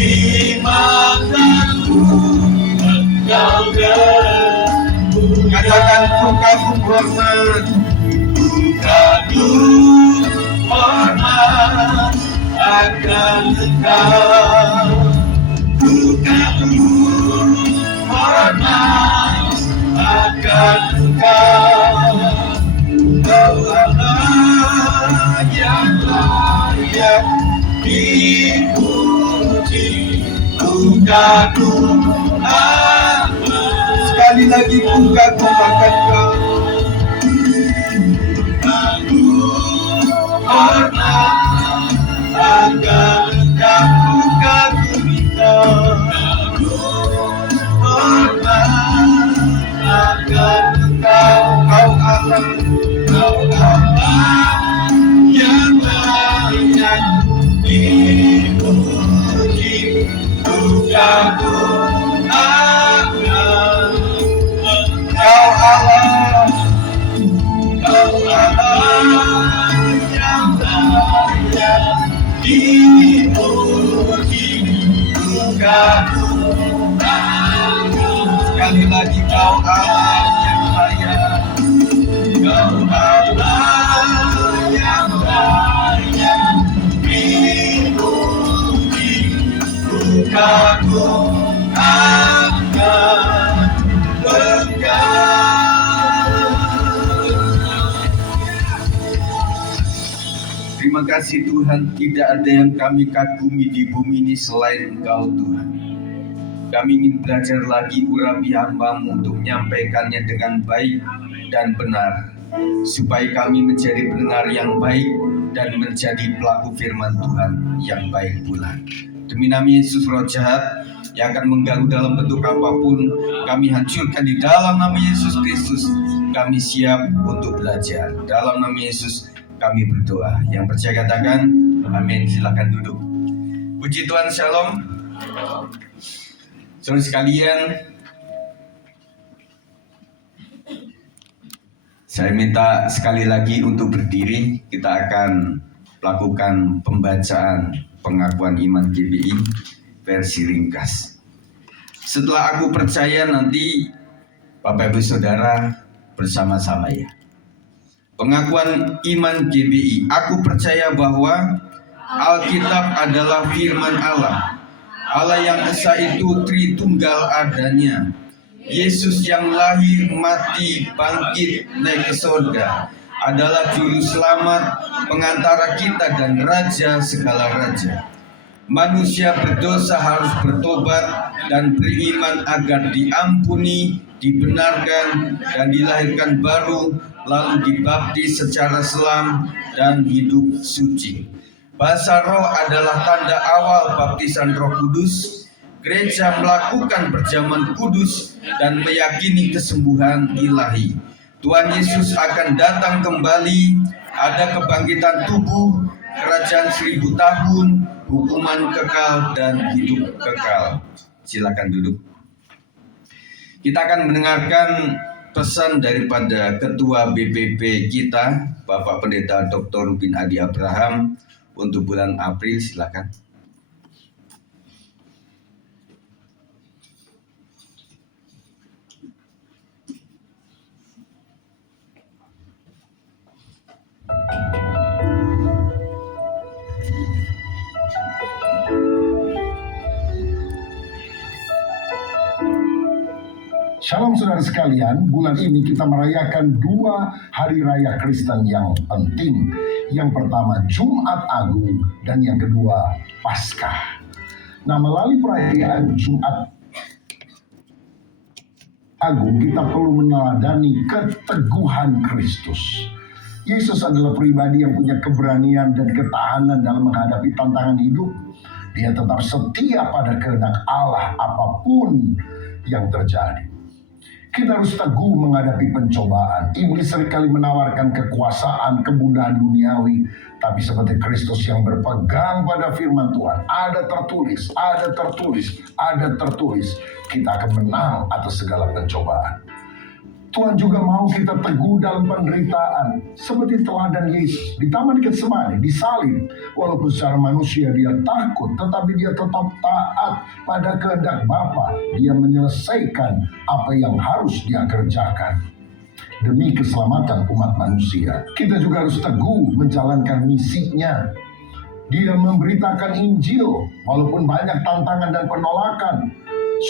di mataku engkau berbuka. Katakan ku kagum hormat. Kagum hormat akan engkau. Ku kagum hormat akan engkau. Engkau Allah yang layak dipuji. Ku kagum Allah. Sekali lagi ku kagum akan Kau. Hormat akan Engkau, kagumi Kau. Hormat akan Engkau, Kau Allah, Kau Allah yang layak dipuji. Ku kagum akan Kau Allah, Kau Allah yang layak dipuji. Ku kagum akan. sekali lagi Kau Allah yang layak. Kau Allah yang layak dipuji. Ku kagum akan Engkau. Terima kasih Tuhan, tidak ada yang kami kagumi di bumi ini selain Engkau Tuhan. Kami ingin belajar lagi urapi hamba-Mu untuk menyampaikannya dengan baik dan benar, supaya kami menjadi pendengar yang baik dan menjadi pelaku firman Tuhan yang baik pula. Demi nama Yesus, roh jahat yang akan mengganggu dalam bentuk apapun, kami hancurkan di dalam nama Yesus Kristus. Kami siap untuk belajar. Dalam nama Yesus kami berdoa. Yang percaya katakan amin. Silakan duduk. Puji Tuhan, shalom. Saudara sekalian, saya minta sekali lagi untuk berdiri. Kita akan lakukan pembacaan pengakuan iman GBI versi ringkas. Setelah aku percaya, nanti Bapak Ibu Saudara bersama-sama ya. Pengakuan iman GBI. Aku percaya bahwa Alkitab adalah firman Allah. Allah yang esa itu Tritunggal adanya. Yesus yang lahir, mati, bangkit, naik ke surga adalah juru selamat, pengantara kita dan raja segala raja. Manusia berdosa harus bertobat dan beriman agar diampuni, dibenarkan, dan dilahirkan baru, lalu dibaptis secara selam dan hidup suci. Bahasa roh adalah tanda awal baptisan Roh Kudus. Gereja melakukan perjamuan kudus dan meyakini kesembuhan ilahi. Tuhan Yesus akan datang kembali, ada kebangkitan tubuh, kerajaan 1000 tahun, hukuman kekal dan hidup kekal. Silakan duduk. Kita akan mendengarkan pesan daripada Ketua BPP kita, Bapak Pendeta Dr. Rubin Adi Abraham, untuk bulan April. Silakan. Shalom saudara sekalian, bulan ini kita merayakan 2 hari raya Kristen yang penting. Yang pertama Jumat Agung dan yang kedua Paskah. Nah, melalui perayaan Jumat Agung kita perlu meneladani keteguhan Kristus. Yesus adalah pribadi yang punya keberanian dan ketahanan dalam menghadapi tantangan hidup. Dia tetap setia pada kehendak Allah apapun yang terjadi. Kita harus teguh menghadapi pencobaan. Iblis seringkali menawarkan kekuasaan, kemudahan duniawi. Tapi seperti Kristus yang berpegang pada firman Tuhan, ada tertulis, ada tertulis, ada tertulis. Kita akan menang atas segala pencobaan. Tuhan juga mau kita teguh dalam penderitaan. Seperti teladan Yesus di Taman Getsemani, disalib. Walaupun secara manusia dia takut, tetapi dia tetap taat pada kehendak Bapa. Dia menyelesaikan apa yang harus dia kerjakan demi keselamatan umat manusia. Kita juga harus teguh menjalankan misinya. Dia memberitakan Injil walaupun banyak tantangan dan penolakan,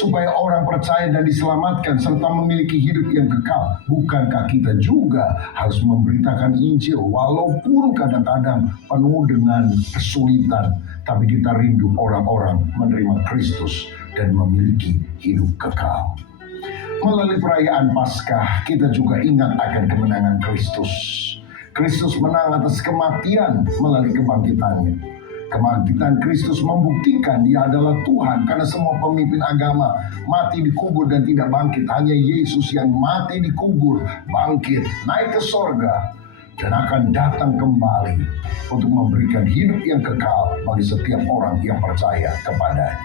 supaya orang percaya dan diselamatkan serta memiliki hidup yang kekal. Bukankah kita juga harus memberitakan Injil walaupun kadang-kadang penuh dengan kesulitan, tapi kita rindu orang-orang menerima Kristus dan memiliki hidup kekal. Melalui perayaan Paskah, kita juga ingat akan kemenangan Kristus. Kristus menang atas kematian melalui kebangkitannya. Kebangkitan Kristus membuktikan dia adalah Tuhan, karena semua pemimpin agama mati dikubur dan tidak bangkit. Hanya Yesus yang mati dikubur, bangkit, naik ke sorga, dan akan datang kembali untuk memberikan hidup yang kekal bagi setiap orang yang percaya kepadanya.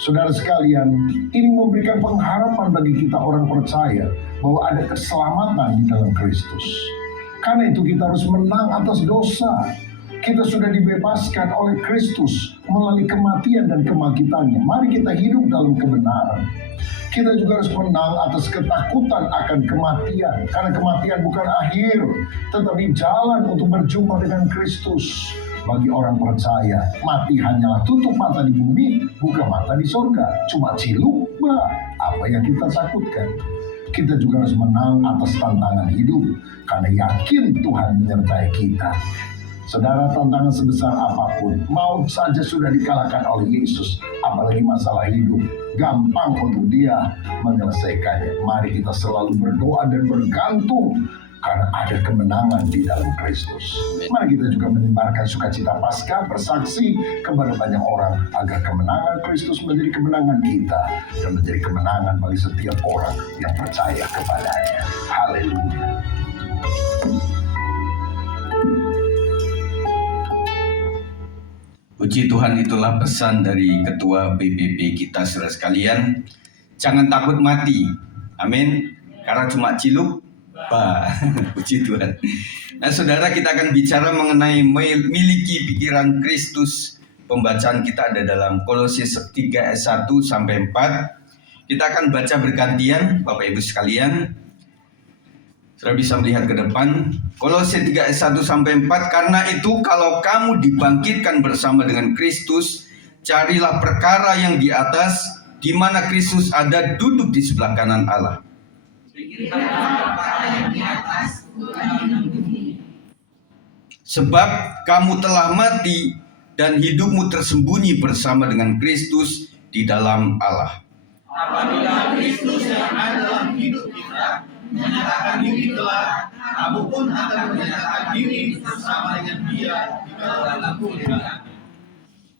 Saudara sekalian, ini memberikan pengharapan bagi kita orang percaya bahwa ada keselamatan di dalam Kristus. Karena itu kita harus menang atas dosa. Kita sudah dibebaskan oleh Kristus melalui kematian dan kebangkitannya. Mari kita hidup dalam kebenaran. Kita juga harus menang atas ketakutan akan kematian. Karena kematian bukan akhir, tetapi jalan untuk berjumpa dengan Kristus. Bagi orang percaya, mati hanyalah tutup mata di bumi, buka mata di sorga. Cuma ciluba apa yang kita takutkan. Kita juga harus menang atas tantangan hidup, karena yakin Tuhan menyertai kita. Saudara, tantangan sebesar apapun, maut saja sudah dikalahkan oleh Yesus, apalagi masalah hidup, gampang untuk dia menyelesaikannya. Mari kita selalu berdoa dan bergantung, karena ada kemenangan di dalam Kristus. Mari kita juga menyebarkan sukacita Paskah, bersaksi kepada banyak orang, agar kemenangan Kristus menjadi kemenangan kita, dan menjadi kemenangan bagi setiap orang yang percaya kepadanya. Haleluya. Puji Tuhan, itulah pesan dari Ketua PPP kita, saudara sekalian. Jangan takut mati. Amin. Karena cuma cilup. Puji Tuhan. Nah, saudara, kita akan bicara mengenai miliki pikiran Kristus. Pembacaan kita ada dalam Kolose 3 ayat 1 sampai 4. Kita akan baca bergantian, Bapak Ibu sekalian. Saudara bisa melihat ke depan. Kolose 3 ayat 1 sampai 4. Karena itu kalau kamu dibangkitkan bersama dengan Kristus, carilah perkara yang di atas, di mana Kristus ada duduk di sebelah kanan Allah. Sebab kamu telah mati dan hidupmu tersembunyi bersama dengan Kristus di dalam Allah. Apabila Kristus yang adalah hidup kita menyatakan diri telah, kamu pun akan menyatakan diri bersama dengan Dia di dalam kemuliaan.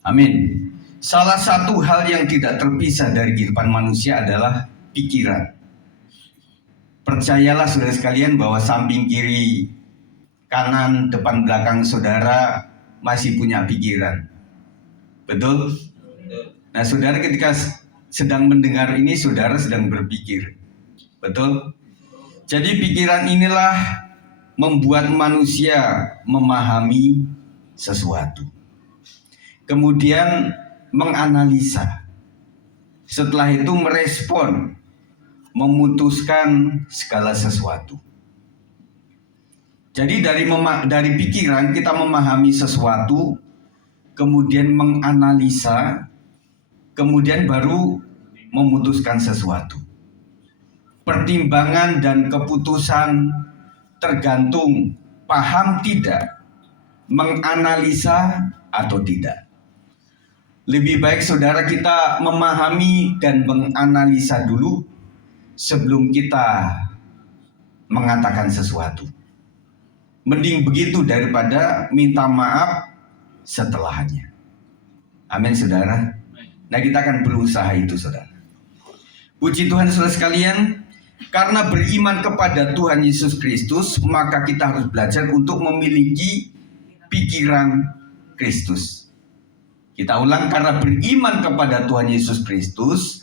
Amin. Salah satu hal yang tidak terpisah dari kehidupan manusia adalah pikiran. Percayalah saudara sekalian bahwa samping kiri, kanan, depan, belakang saudara masih punya pikiran. Betul? Nah, saudara ketika sedang mendengar ini, saudara sedang berpikir. Betul? Jadi pikiran inilah membuat manusia memahami sesuatu. Kemudian menganalisa. Setelah itu merespon, memutuskan segala sesuatu. Jadi dari pikiran kita memahami sesuatu, kemudian menganalisa, kemudian baru memutuskan sesuatu. Pertimbangan dan keputusan tergantung paham tidak, menganalisa atau tidak. Lebih baik saudara kita memahami dan menganalisa dulu sebelum kita mengatakan sesuatu. Mending begitu daripada minta maaf setelahnya. Amin saudara. Nah, kita akan berusaha itu saudara. Puji Tuhan saudara sekalian. Karena beriman kepada Tuhan Yesus Kristus, maka kita harus belajar untuk memiliki pikiran Kristus. Kita ulang, karena beriman kepada Tuhan Yesus Kristus,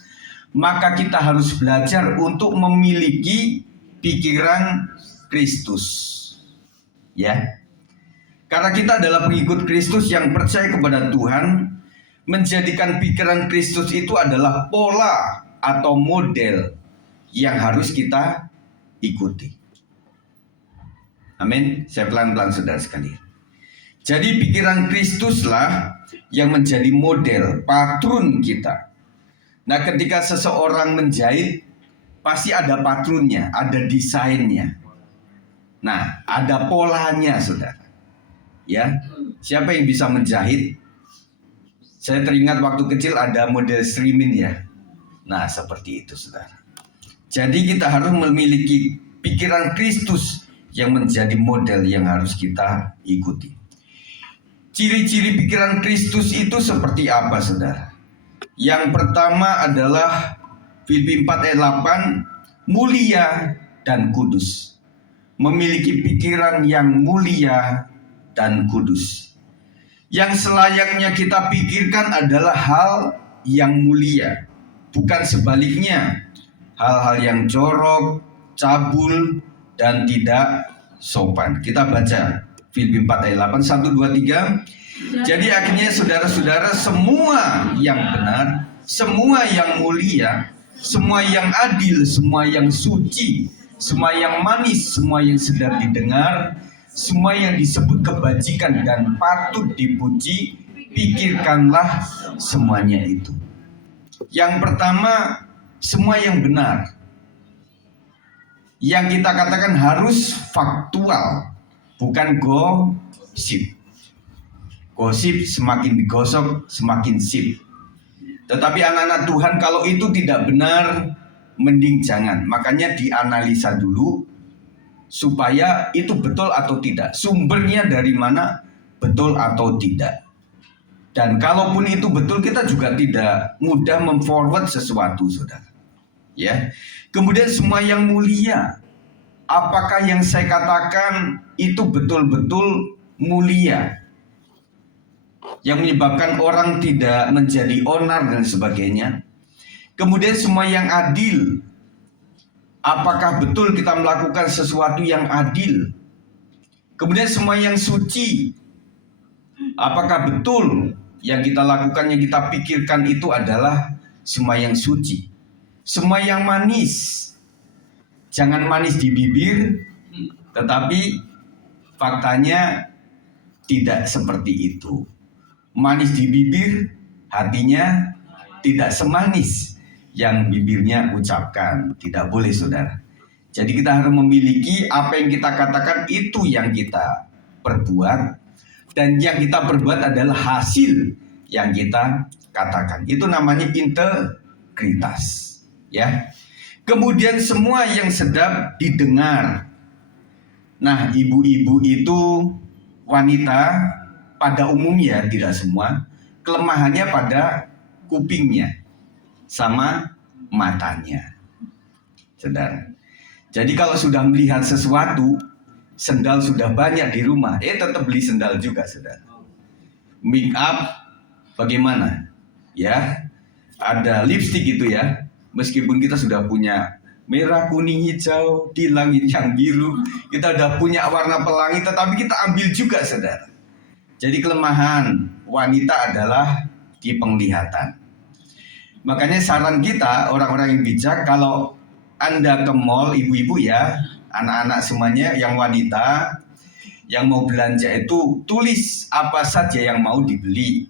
maka kita harus belajar untuk memiliki pikiran Kristus. Ya. Karena kita adalah pengikut Kristus yang percaya kepada Tuhan, menjadikan pikiran Kristus itu adalah pola atau model yang harus kita ikuti. Amin. Saya pelan-pelan saudara sekalian. Jadi pikiran Kristuslah yang menjadi model, patron kita. Nah, ketika seseorang menjahit, pasti ada patronnya, ada desainnya. Nah, ada polanya, saudara. Ya, siapa yang bisa menjahit? Saya teringat waktu kecil ada model streaming ya. Nah, seperti itu, saudara. Jadi kita harus memiliki pikiran Kristus yang menjadi model yang harus kita ikuti. Ciri-ciri pikiran Kristus itu seperti apa, saudara? Yang pertama adalah Filipi 4 ayat 8, mulia dan kudus. Memiliki pikiran yang mulia dan kudus. Yang selayaknya kita pikirkan adalah hal yang mulia, bukan sebaliknya. Hal-hal yang jorok, cabul, dan tidak sopan. Kita baca Filipi 4 ayat 8, 1, 2, 3. Jadi akhirnya saudara-saudara, semua yang benar, semua yang mulia, semua yang adil, semua yang suci, semua yang manis, semua yang sedap didengar, semua yang disebut kebajikan dan patut dipuji, pikirkanlah semuanya itu. Yang pertama, semua yang benar. Yang kita katakan harus faktual, bukan gosip. Gosip semakin digosok, semakin sip. Tetapi anak-anak Tuhan, kalau itu tidak benar, mending jangan. Makanya dianalisa dulu, supaya itu betul atau tidak. Sumbernya dari mana, betul atau tidak. Dan kalaupun itu betul, kita juga tidak mudah memforward sesuatu, saudara. Ya. Kemudian semua yang mulia. Apakah yang saya katakan itu betul-betul mulia? Yang menyebabkan orang tidak menjadi onar dan sebagainya. Kemudian semua yang adil. Apakah betul kita melakukan sesuatu yang adil? Kemudian semua yang suci. Apakah betul yang kita lakukan, yang kita pikirkan itu adalah semua yang suci? Semua yang manis. Jangan manis di bibir, tetapi faktanya tidak seperti itu. Manis di bibir, hatinya tidak semanis yang bibirnya ucapkan. Tidak boleh, saudara. Jadi kita harus memiliki apa yang kita katakan itu yang kita perbuat, dan yang kita perbuat adalah hasil yang kita katakan. Itu namanya integritas. Ya. Kemudian semua yang sedap didengar. Nah, ibu-ibu itu wanita pada umumnya, tidak semua, kelemahannya pada kupingnya sama matanya. Saudara. Jadi kalau sudah melihat sesuatu, sendal sudah banyak di rumah, tetap beli sendal juga, saudara. Make up bagaimana? Ya, ada lipstick itu ya. Meskipun kita sudah punya merah, kuning, hijau, di langit yang biru, kita sudah punya warna pelangi, tetapi kita ambil juga, saudara. Jadi kelemahan wanita adalah di penglihatan. Makanya saran kita, orang-orang yang bijak, kalau Anda ke mall, ibu-ibu ya, anak-anak semuanya yang wanita, yang mau belanja itu tulis apa saja yang mau dibeli.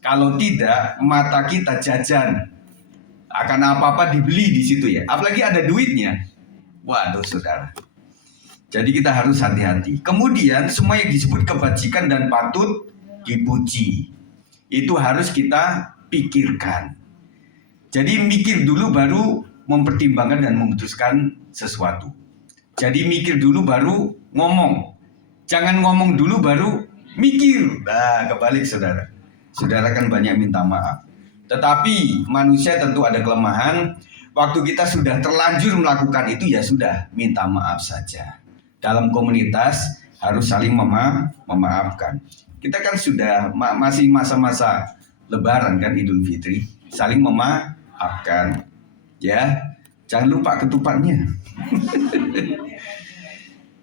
Kalau tidak, mata kita jajan. Akan apa-apa dibeli di situ ya. Apalagi ada duitnya. Waduh, saudara. Jadi kita harus hati-hati. Kemudian semua yang disebut kebajikan dan patut dipuji, itu harus kita pikirkan. Jadi mikir dulu baru mempertimbangkan dan memutuskan sesuatu. Jadi mikir dulu baru ngomong. Jangan ngomong dulu baru mikir. Nah, kebalik, saudara. Saudara kan banyak minta maaf. Tetapi manusia tentu ada kelemahan. Waktu kita sudah terlanjur melakukan itu, ya sudah, minta maaf saja. Dalam komunitas harus saling memaafkan. Kita kan sudah masih masa-masa Lebaran kan, Idul Fitri, saling memaafkan. Ya, Jangan lupa ketupatnya.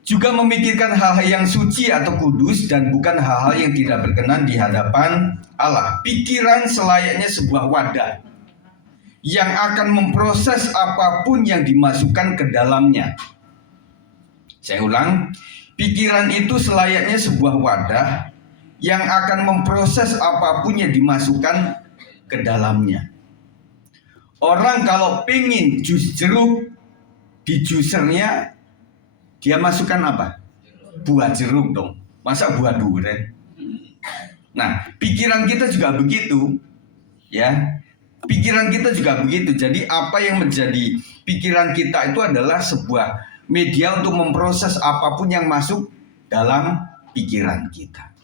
Juga memikirkan hal-hal yang suci atau kudus dan bukan hal-hal yang tidak berkenan di hadapan Allah. Pikiran selayaknya sebuah wadah yang akan memproses apapun yang dimasukkan ke dalamnya. Saya ulang, pikiran itu selayaknya sebuah wadah yang akan memproses apapun yang dimasukkan ke dalamnya. Orang kalau pengen jus jeruk, di jusernya dia masukkan apa? Buah jeruk dong. Masa buah durian? Nah, pikiran kita juga begitu, ya. Pikiran kita juga begitu. Jadi apa yang menjadi pikiran kita itu adalah sebuah media untuk memproses apapun yang masuk dalam pikiran kita.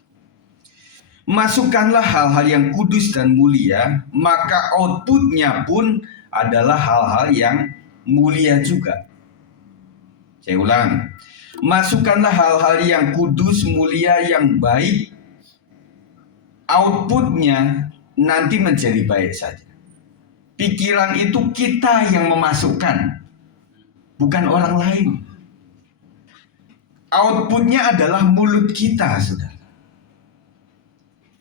Masukkanlah hal-hal yang kudus dan mulia, maka outputnya pun adalah hal-hal yang mulia juga. Saya ulang, masukkanlah hal-hal yang kudus, mulia, yang baik, outputnya nanti menjadi baik saja. Pikiran itu kita yang memasukkan, bukan orang lain. Outputnya adalah mulut kita, saudara.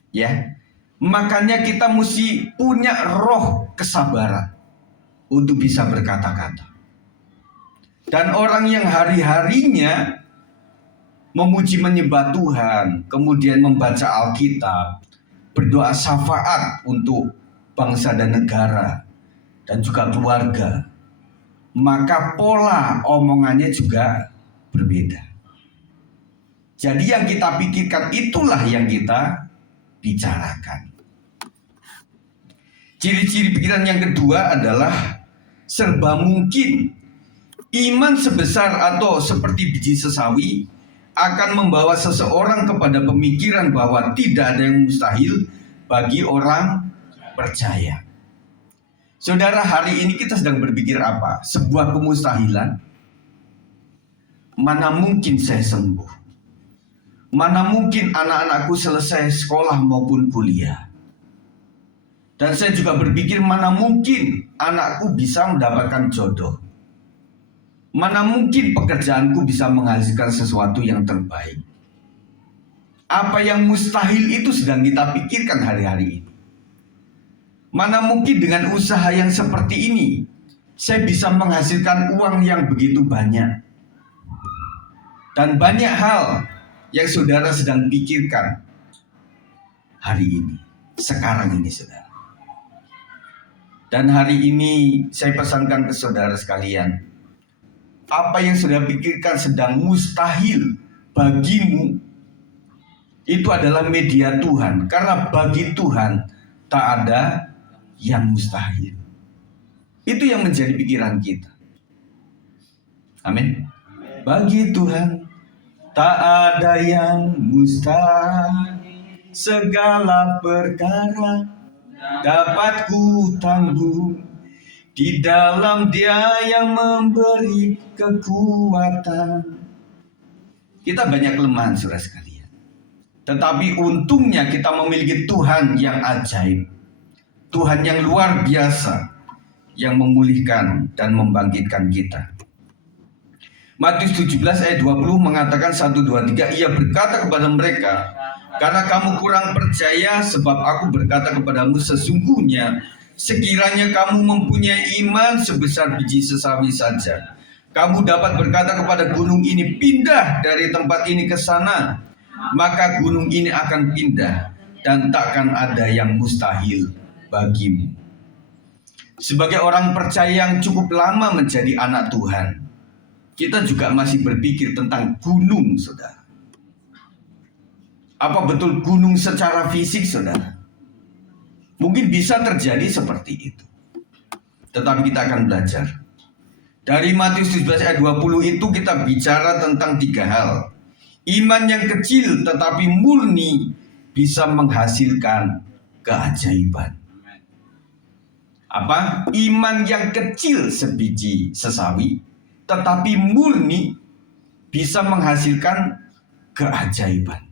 Ya, makanya kita mesti punya roh kesabaran untuk bisa berkata-kata. Dan orang yang hari-harinya memuji menyembah Tuhan, kemudian membaca Alkitab, berdoa syafaat untuk bangsa dan negara, dan juga keluarga, maka pola omongannya juga berbeda. Jadi yang kita pikirkan itulah yang kita bicarakan. Ciri-ciri pikiran yang kedua adalah serba mungkin. Iman sebesar atau seperti biji sesawi akan membawa seseorang kepada pemikiran bahwa tidak ada yang mustahil bagi orang percaya. Saudara, hari ini kita sedang berpikir apa? Sebuah kemustahilan. Mana mungkin saya sembuh? Mana mungkin anak-anakku selesai sekolah maupun kuliah? Dan saya juga berpikir mana mungkin anakku bisa mendapatkan jodoh? Mana mungkin pekerjaanku bisa menghasilkan sesuatu yang terbaik? Apa yang mustahil itu sedang kita pikirkan hari-hari ini. Mana mungkin dengan usaha yang seperti ini saya bisa menghasilkan uang yang begitu banyak. Dan banyak hal yang saudara sedang pikirkan hari ini, sekarang ini, saudara. Dan hari ini saya pesankan ke saudara sekalian, apa yang saudara pikirkan sedang mustahil bagimu, itu adalah media Tuhan. Karena bagi Tuhan tak ada yang mustahil. Itu yang menjadi pikiran kita. Amin. Bagi Tuhan tak ada yang mustahil, segala perkara dapat ku tanggung di dalam Dia yang memberi kekuatan. Kita banyak kelemahan, saudara sekalian. Tetapi untungnya kita memiliki Tuhan yang ajaib, Tuhan yang luar biasa, yang memulihkan dan membangkitkan kita. Matius 17 ayat 20 mengatakan 1, 2, 3. Ia berkata kepada mereka, karena kamu kurang percaya, sebab aku berkata kepadamu sesungguhnya sekiranya kamu mempunyai iman sebesar biji sesawi saja, kamu dapat berkata kepada gunung ini, pindah dari tempat ini ke sana, maka gunung ini akan pindah, dan takkan ada yang mustahil bagimu. Sebagai orang percaya yang cukup lama menjadi anak Tuhan, kita juga masih berpikir tentang gunung, saudara. Apa betul gunung secara fisik, saudara? Mungkin bisa terjadi seperti itu. Tetapi kita akan belajar. Dari Matius 17 ayat 20 itu kita bicara tentang 3 hal. Iman yang kecil tetapi murni bisa menghasilkan keajaiban. Apa? Iman yang kecil sebiji sesawi tetapi murni bisa menghasilkan keajaiban.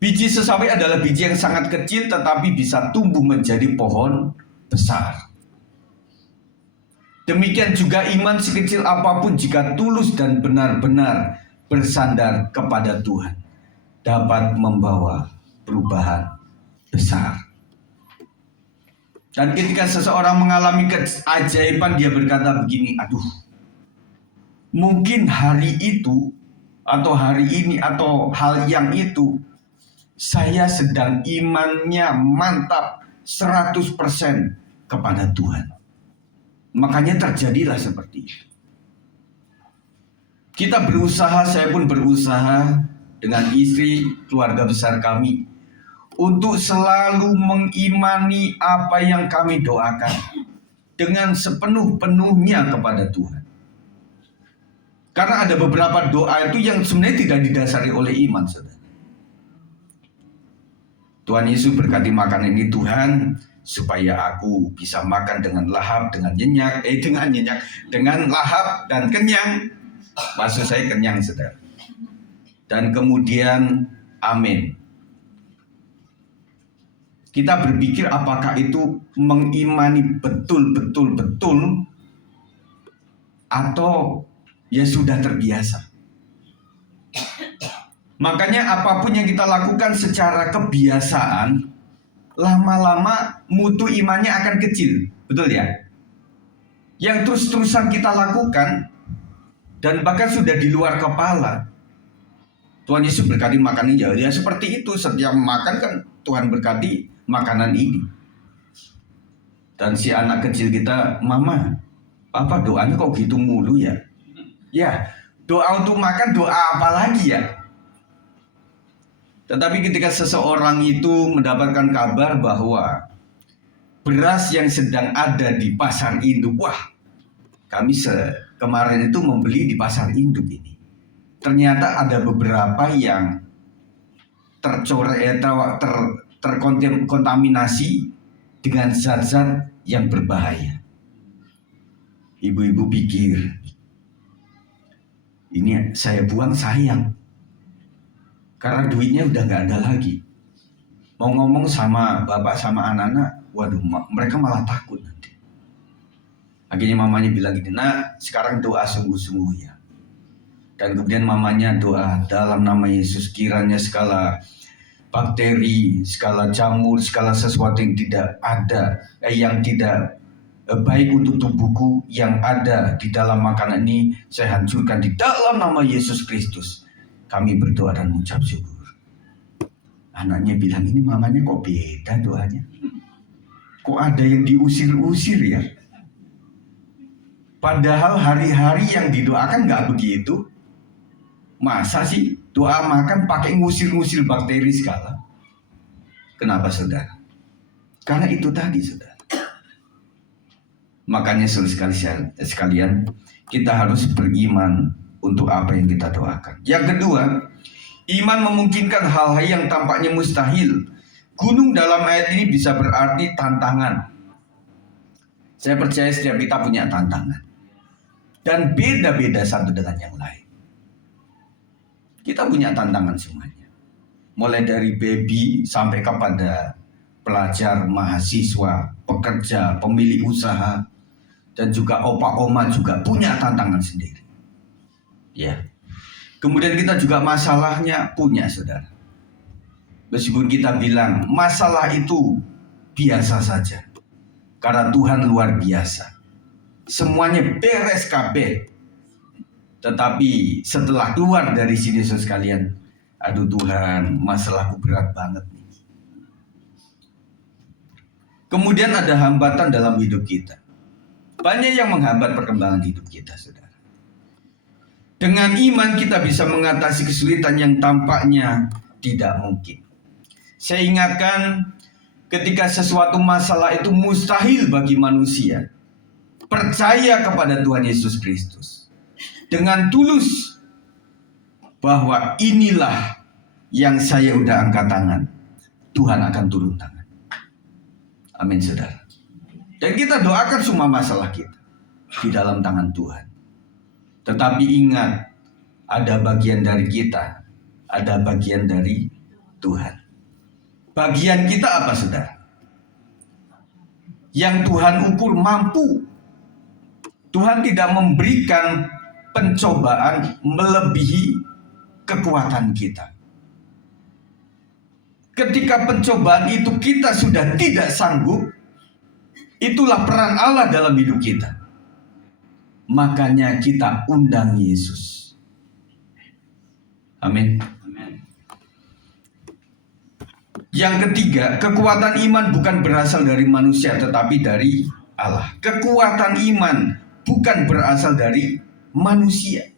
Biji sesawi adalah biji yang sangat kecil tetapi bisa tumbuh menjadi pohon besar. Demikian juga iman sekecil apapun jika tulus dan benar-benar bersandar kepada Tuhan dapat membawa perubahan besar. Dan ketika seseorang mengalami keajaiban, dia berkata begini, aduh, mungkin hari itu atau hari ini atau hal yang itu saya sedang imannya mantap 100% kepada Tuhan. Makanya terjadilah seperti itu. Kita berusaha, saya pun berusaha dengan istri, keluarga besar kami, untuk selalu mengimani apa yang kami doakan dengan sepenuh-penuhnya kepada Tuhan. Karena ada beberapa doa itu yang sebenarnya tidak didasari oleh iman, saudara. Tuhan Yesus berkati makanan ini, Tuhan, supaya aku bisa makan dengan lahap, dengan lahap dan kenyang. Maksud saya kenyang, saudara. Dan kemudian, amin. Kita berpikir apakah itu mengimani betul atau ya sudah terbiasa. Makanya apapun yang kita lakukan secara kebiasaan, lama-lama mutu imannya akan kecil, betul ya? Yang terus-terusan kita lakukan dan bahkan sudah di luar kepala. Tuhan Yesus berkati makanan ya seperti itu. Setiap makan kan Tuhan berkati makanan ini. Dan si anak kecil kita, Mama, Papa doanya kok gitu mulu ya? Ya, doa untuk makan doa apa lagi ya? Tetapi ketika seseorang itu mendapatkan kabar bahwa beras yang sedang ada di pasar induk, wah, kami kemarin itu membeli di pasar induk ini. Ternyata ada beberapa yang terkontaminasi dengan zat-zat yang berbahaya. Ibu-ibu pikir, ini saya buang sayang. Karena duitnya udah nggak ada lagi. Mau ngomong sama bapak sama anak-anak, waduh, mereka malah takut nanti. Akhirnya mamanya bilang gini, nah sekarang doa sungguh-sungguh ya. Dan kemudian mamanya doa dalam nama Yesus, kiranya segala bakteri, segala jamur, segala sesuatu yang tidak ada, yang tidak baik untuk tubuhku yang ada di dalam makanan ini, saya hancurkan di dalam nama Yesus Kristus. Kami berdoa dan mengucap syukur. Anaknya bilang, ini mamanya kok beda doanya? Kok ada yang diusir-usir ya? Padahal hari-hari yang didoakan nggak begitu. Masa sih doa makan pakai ngusir-ngusir bakteri segala? Kenapa, saudara? Karena itu tadi, saudara. Makanya saudara sekalian, kita harus beriman untuk apa yang kita doakan. Yang kedua, iman memungkinkan hal-hal yang tampaknya mustahil. Gunung dalam ayat ini bisa berarti tantangan. Saya percaya setiap kita punya tantangan. Dan beda-beda satu dengan yang lain. Kita punya tantangan semuanya. Mulai dari baby sampai kepada pelajar, mahasiswa, pekerja, pemilik usaha, dan juga opa-oma juga punya tantangan sendiri. Ya. Kemudian kita juga masalahnya punya, saudara. Meskipun kita bilang masalah itu biasa saja. Karena Tuhan luar biasa. Semuanya beres kabeh. Tetapi setelah keluar dari sini saudara sekalian, aduh Tuhan, masalahku berat banget nih. Kemudian ada hambatan dalam hidup kita. Banyak yang menghambat perkembangan hidup kita, saudara. Dengan iman kita bisa mengatasi kesulitan yang tampaknya tidak mungkin. Saya ingatkan ketika sesuatu masalah itu mustahil bagi manusia, percaya kepada Tuhan Yesus Kristus. Dengan tulus bahwa inilah yang saya udah angkat tangan, Tuhan akan turun tangan. Amin, saudara. Dan kita doakan semua masalah kita di dalam tangan Tuhan. Tetapi ingat, ada bagian dari kita, ada bagian dari Tuhan. Bagian kita apa, saudara? Yang Tuhan ukur mampu Tuhan tidak memberikan pencobaan melebihi kekuatan kita. Ketika pencobaan itu kita sudah tidak sanggup, itulah peran Allah dalam hidup kita. Makanya kita undang Yesus. Amin. Yang ketiga, kekuatan iman bukan berasal dari manusia tetapi dari Allah. Kekuatan iman bukan berasal dari manusia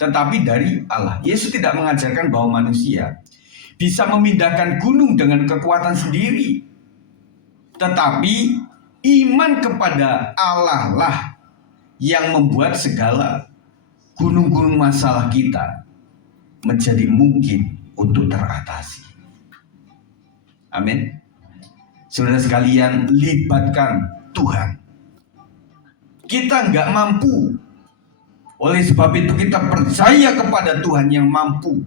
tetapi dari Allah. Yesus tidak mengajarkan bahwa manusia bisa memindahkan gunung dengan kekuatan sendiri. Tetapi iman kepada Allah lah yang membuat segala gunung-gunung masalah kita menjadi mungkin untuk teratasi. Amin. Saudara sekalian, libatkan Tuhan. Kita nggak mampu. Oleh sebab itu kita percaya kepada Tuhan yang mampu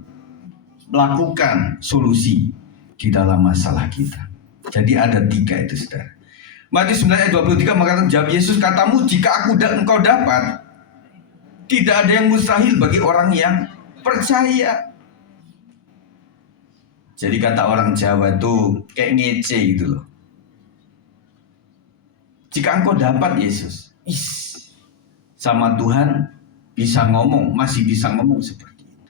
melakukan solusi di dalam masalah kita. Jadi ada 3 itu, saudara. Matius 9 ayat 23 mengatakan, jawab Yesus, katamu jika aku dan engkau dapat, tidak ada yang mustahil bagi orang yang percaya. Jadi kata orang Jawa itu kayak ngece gitu loh. Jika engkau dapat Yesus, sama Tuhan bisa ngomong, masih bisa ngomong seperti itu.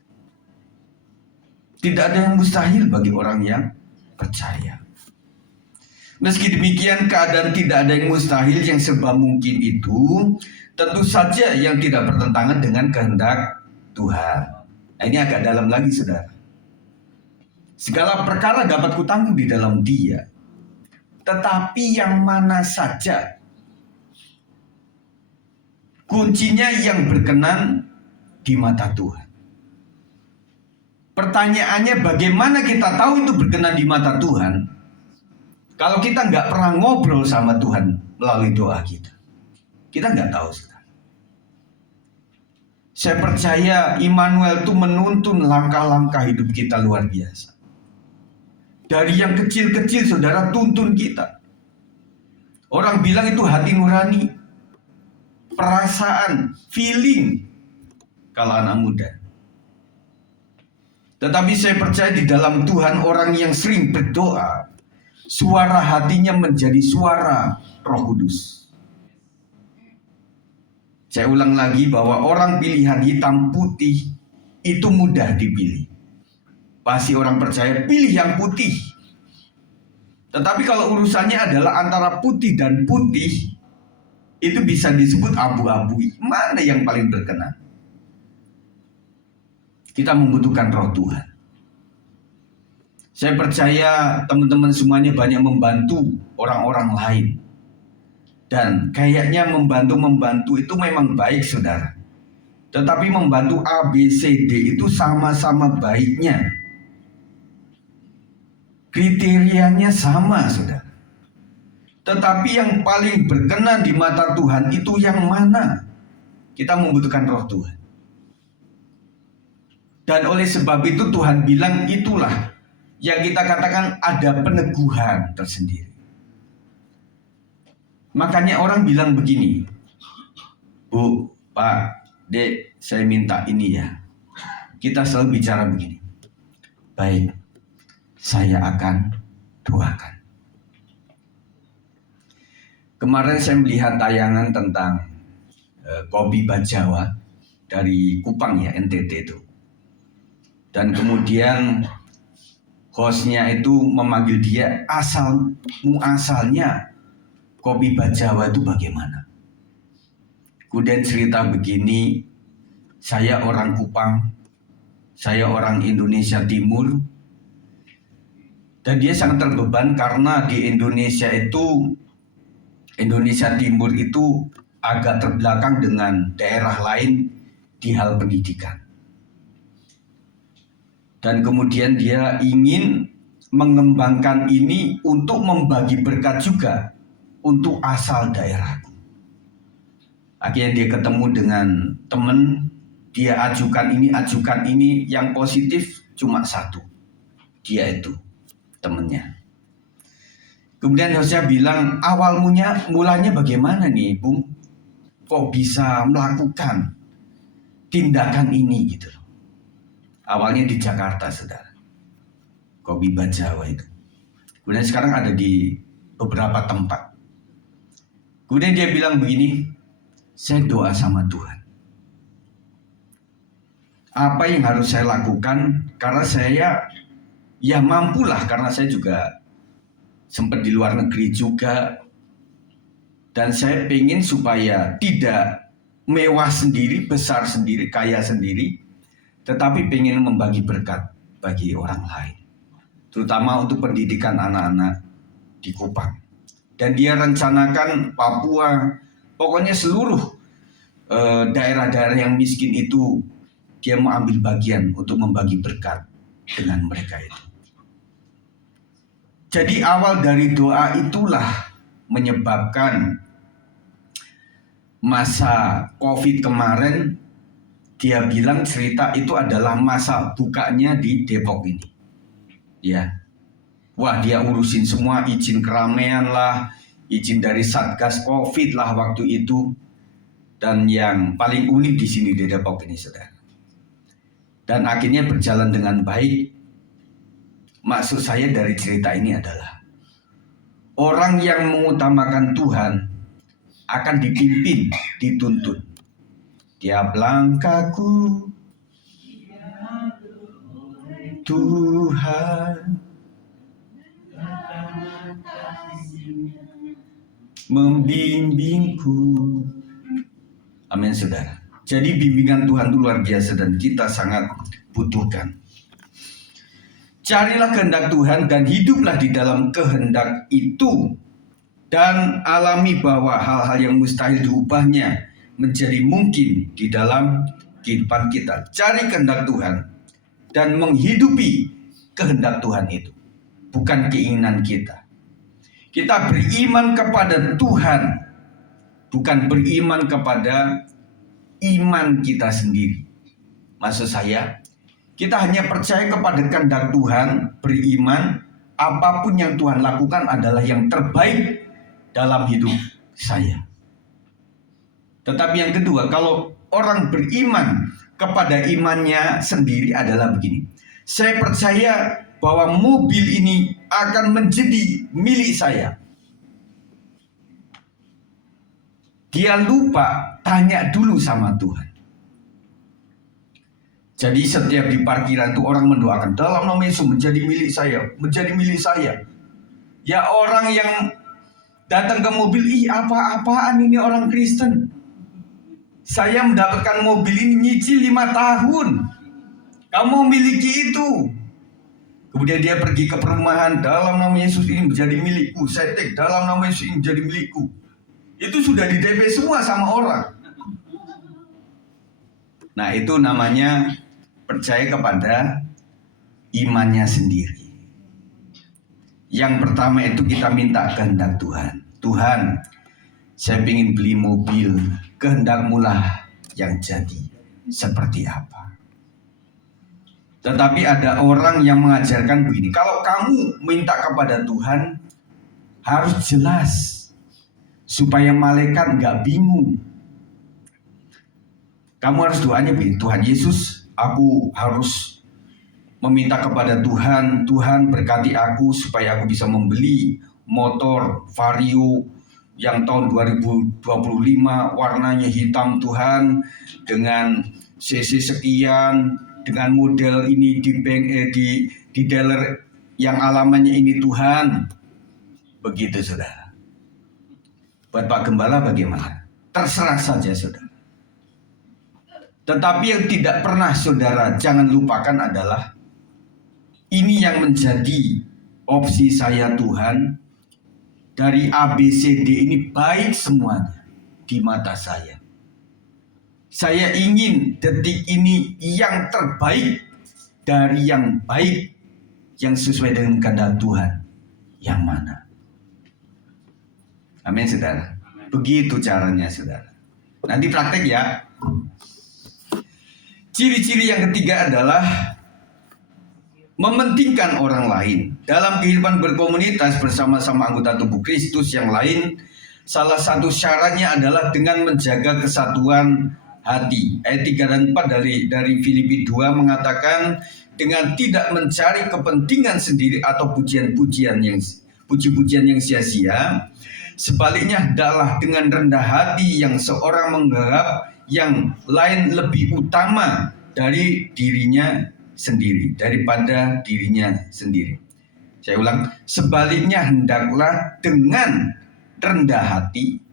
Tidak ada yang mustahil bagi orang yang percaya. Meski demikian, keadaan tidak ada yang mustahil, yang serba mungkin itu tentu saja yang tidak bertentangan dengan kehendak Tuhan. Nah, ini agak dalam lagi, saudara. Segala perkara dapat kutanggung di dalam Dia, tetapi yang mana saja kuncinya yang berkenan di mata Tuhan. Pertanyaannya, bagaimana kita tahu itu berkenan di mata Tuhan kalau kita nggak pernah ngobrol sama Tuhan melalui doa kita? Kita nggak tahu, saudara. Saya percaya Immanuel itu menuntun langkah-langkah hidup kita luar biasa. Dari yang kecil-kecil, saudara, tuntun kita. Orang bilang itu hati nurani, perasaan, feeling kalau anak muda. Tetapi saya percaya di dalam Tuhan, orang yang sering berdoa, suara hatinya menjadi suara Roh Kudus. Saya ulang lagi bahwa orang pilihan hitam putih itu mudah dipilih. Pasti orang percaya pilih yang putih. Tetapi kalau urusannya adalah antara putih dan putih, itu bisa disebut abu-abu. Mana yang paling berkenan? Kita membutuhkan Roh Tuhan. Saya percaya teman-teman semuanya banyak membantu orang-orang lain. Dan kayaknya membantu itu memang baik, saudara. Tetapi membantu A, B, C, D itu sama-sama baiknya. Kriterianya sama, saudara. Tetapi yang paling berkenan di mata Tuhan itu yang mana? Kita membutuhkan Roh Tuhan. Dan oleh sebab itu Tuhan bilang itulah yang kita katakan ada peneguhan tersendiri. Makanya orang bilang begini, Bu, Pak, Dek, saya minta ini ya. Kita selalu bicara begini. Baik, saya akan doakan. Kemarin saya melihat tayangan tentang kopi Bajawa dari Kupang ya, NTT itu. Dan kemudian hostnya itu memanggil dia, asalnya kopi Bajawa itu bagaimana? Kemudian cerita begini, saya orang Kupang, saya orang Indonesia Timur, dan dia sangat terbeban karena di Indonesia Timur itu agak terbelakang dengan daerah lain di hal pendidikan. Dan kemudian dia ingin mengembangkan ini untuk membagi berkat juga untuk asal daerahku. Akhirnya dia ketemu dengan teman, dia ajukan ini, yang positif cuma satu. Dia itu temennya. Kemudian hostnya bilang, mulanya bagaimana nih, Bung? kok bisa melakukan tindakan ini gitu loh. Awalnya di Jakarta, saudara. Kobiba Jawa itu. Kemudian sekarang ada di beberapa tempat. Kemudian dia bilang begini, saya doa sama Tuhan. Apa yang harus saya lakukan? Karena saya ya mampulah, karena saya juga sempat di luar negeri juga. Dan saya pengen supaya tidak mewah sendiri, besar sendiri, kaya sendiri, tetapi pengen membagi berkat bagi orang lain. Terutama untuk pendidikan anak-anak di Kupang. Dan dia rencanakan Papua, pokoknya seluruh daerah-daerah yang miskin itu dia mau ambil bagian untuk membagi berkat dengan mereka itu. Jadi awal dari doa itulah menyebabkan masa COVID kemarin, dia bilang cerita itu adalah masa bukanya di Depok ini. Ya, wah dia urusin semua, izin keramaian lah, izin dari Satgas COVID lah waktu itu. Dan yang paling unik di sini di Depok ini, saudara. Dan akhirnya berjalan dengan baik. Maksud saya dari cerita ini adalah orang yang mengutamakan Tuhan akan dipimpin, dituntun. Tiap langkahku Tuhan membimbingku. Amin, saudara. Jadi bimbingan Tuhan itu luar biasa dan kita sangat butuhkan. Carilah kehendak Tuhan dan hiduplah di dalam kehendak itu. Dan alami bahwa hal-hal yang mustahil diubahnya menjadi mungkin di dalam kehidupan kita. Cari kehendak Tuhan dan menghidupi kehendak Tuhan itu. Bukan keinginan kita. Kita beriman kepada Tuhan, bukan beriman kepada iman kita sendiri. Maksud saya, kita hanya percaya kepada kehendak Tuhan, beriman, apapun yang Tuhan lakukan adalah yang terbaik dalam hidup saya. Tetapi yang kedua, kalau orang beriman kepada imannya sendiri adalah begini. Saya percaya bahwa mobil ini akan menjadi milik saya. Dia lupa tanya dulu sama Tuhan. Jadi setiap di parkiran itu orang mendoakan, dalam nama Yesus menjadi milik saya, menjadi milik saya. Ya orang yang datang ke mobil, apa-apaan ini orang Kristen. Saya mendapatkan mobil ini nyicil 5 tahun. Kamu memiliki itu. Kemudian dia pergi ke perumahan, dalam nama Yesus ini menjadi milikku. Setek, dalam nama Yesus ini menjadi milikku. Itu sudah di DP semua sama orang. Nah itu namanya percaya kepada imannya sendiri. Yang pertama itu kita minta kehendak Tuhan. Tuhan, saya ingin beli mobil, kehendak-Mu lah yang jadi seperti apa. Tetapi ada orang yang mengajarkan begini, kalau kamu minta kepada Tuhan harus jelas supaya malaikat nggak bingung. Kamu harus doanya begini, Tuhan Yesus, aku harus meminta kepada Tuhan, Tuhan berkati aku supaya aku bisa membeli motor Vario yang tahun 2025 warnanya hitam Tuhan, dengan cc sekian, dengan model ini di dealer yang alamannya ini Tuhan. Begitu saudara. Buat Pak Gembala bagaimana? Terserah saja saudara. Tetapi yang tidak pernah saudara jangan lupakan adalah ini yang menjadi opsi saya Tuhan. Dari ABCD ini baik semuanya di mata saya. Saya ingin detik ini yang terbaik dari yang baik yang sesuai dengan kehendak Tuhan. Yang mana? Amin saudara. Begitu caranya saudara. Nanti praktek ya. Ciri-ciri yang ketiga adalah mementingkan orang lain. Dalam kehidupan berkomunitas bersama-sama anggota tubuh Kristus yang lain, salah satu syaratnya adalah dengan menjaga kesatuan hati. Ayat 3 dan 4 dari Filipi 2 mengatakan dengan tidak mencari kepentingan sendiri atau puji-pujian yang sia-sia. Sebaliknya hendaklah dengan rendah hati yang seorang menganggap yang lain lebih utama dari dirinya sendiri, daripada dirinya sendiri. Saya ulang, sebaliknya hendaklah dengan rendah hati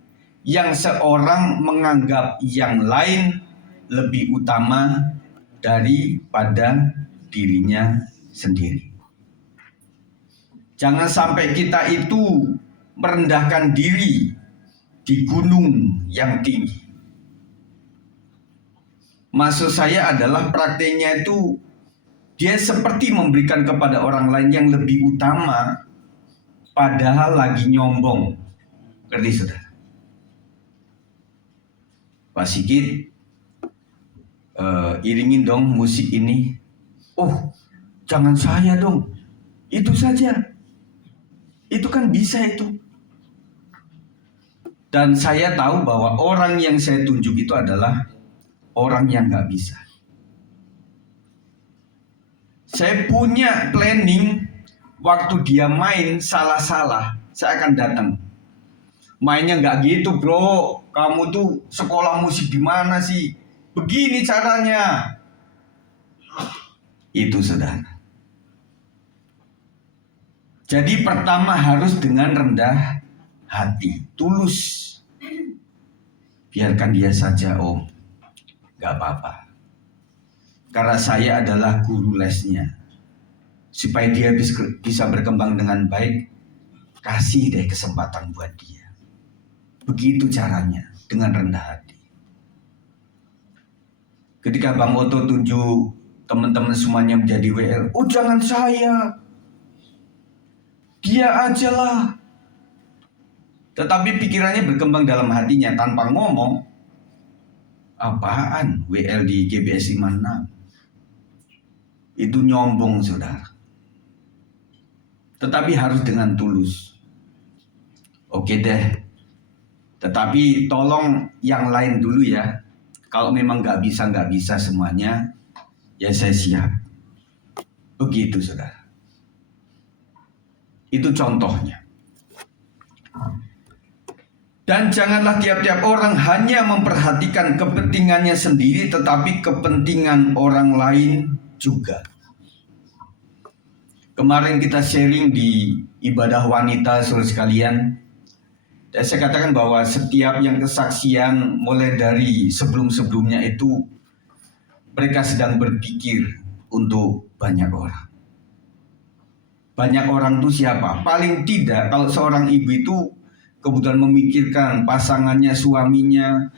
yang seorang menganggap yang lain lebih utama daripada dirinya sendiri. Jangan sampai kita itu merendahkan diri di gunung yang tinggi. Maksud saya adalah prakteknya itu dia seperti memberikan kepada orang lain yang lebih utama, padahal lagi nyombong. Ngerti saudara? Pak Sigit, iringin dong musik ini. Oh, jangan saya dong. Itu saja. Itu kan bisa itu. Dan saya tahu bahwa orang yang saya tunjuk itu adalah orang yang nggak bisa. Saya punya planning, waktu dia main salah-salah, saya akan datang. Mainnya nggak gitu bro, kamu tuh sekolah musik di mana sih? Begini caranya. Itu saudara. Jadi pertama harus dengan rendah hati, tulus. Biarkan dia saja om, nggak apa-apa. Karena saya adalah guru lesnya. Supaya dia bisa berkembang dengan baik, kasih deh kesempatan buat dia. Begitu caranya, dengan rendah hati. Ketika Bang Oto tunjuk teman-teman semuanya menjadi WL, oh jangan saya, dia aja lah. Tetapi pikirannya berkembang dalam hatinya tanpa ngomong. Apaan WL di GBS 56? Itu nyombong saudara. Tetapi harus dengan tulus. Oke deh. Tetapi tolong yang lain dulu ya. Kalau memang nggak bisa semuanya, ya saya siap. Begitu saudara. Itu contohnya. Dan janganlah tiap-tiap orang hanya memperhatikan kepentingannya sendiri, tetapi kepentingan orang lain juga. Kemarin kita sharing di ibadah wanita saudara sekalian. Dan saya katakan bahwa setiap yang kesaksian mulai dari sebelum-sebelumnya itu mereka sedang berpikir untuk banyak orang. Banyak orang itu siapa? Paling tidak kalau seorang ibu itu kemudian memikirkan pasangannya, suaminya,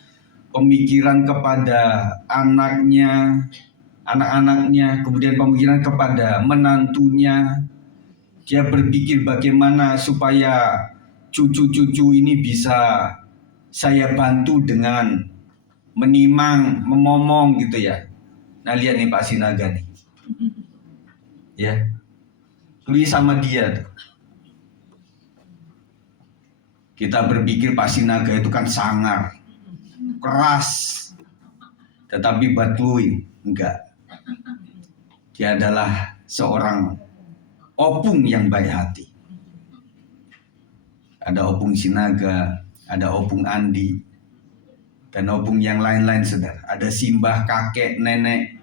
pemikiran kepada anaknya, anak-anaknya, kemudian pemikiran kepada menantunya. Dia berpikir bagaimana supaya cucu-cucu ini bisa saya bantu dengan menimang, memomong gitu ya. Nah lihat nih Pak Sinaga nih. Ya. Lui sama dia tuh. Kita berpikir Pak Sinaga itu kan sangar, keras. Tetapi buat Lui, enggak. Dia adalah seorang opung yang baik hati. Ada opung Sinaga, ada opung Andi, dan opung yang lain-lain saudara. Ada simbah, kakek, nenek.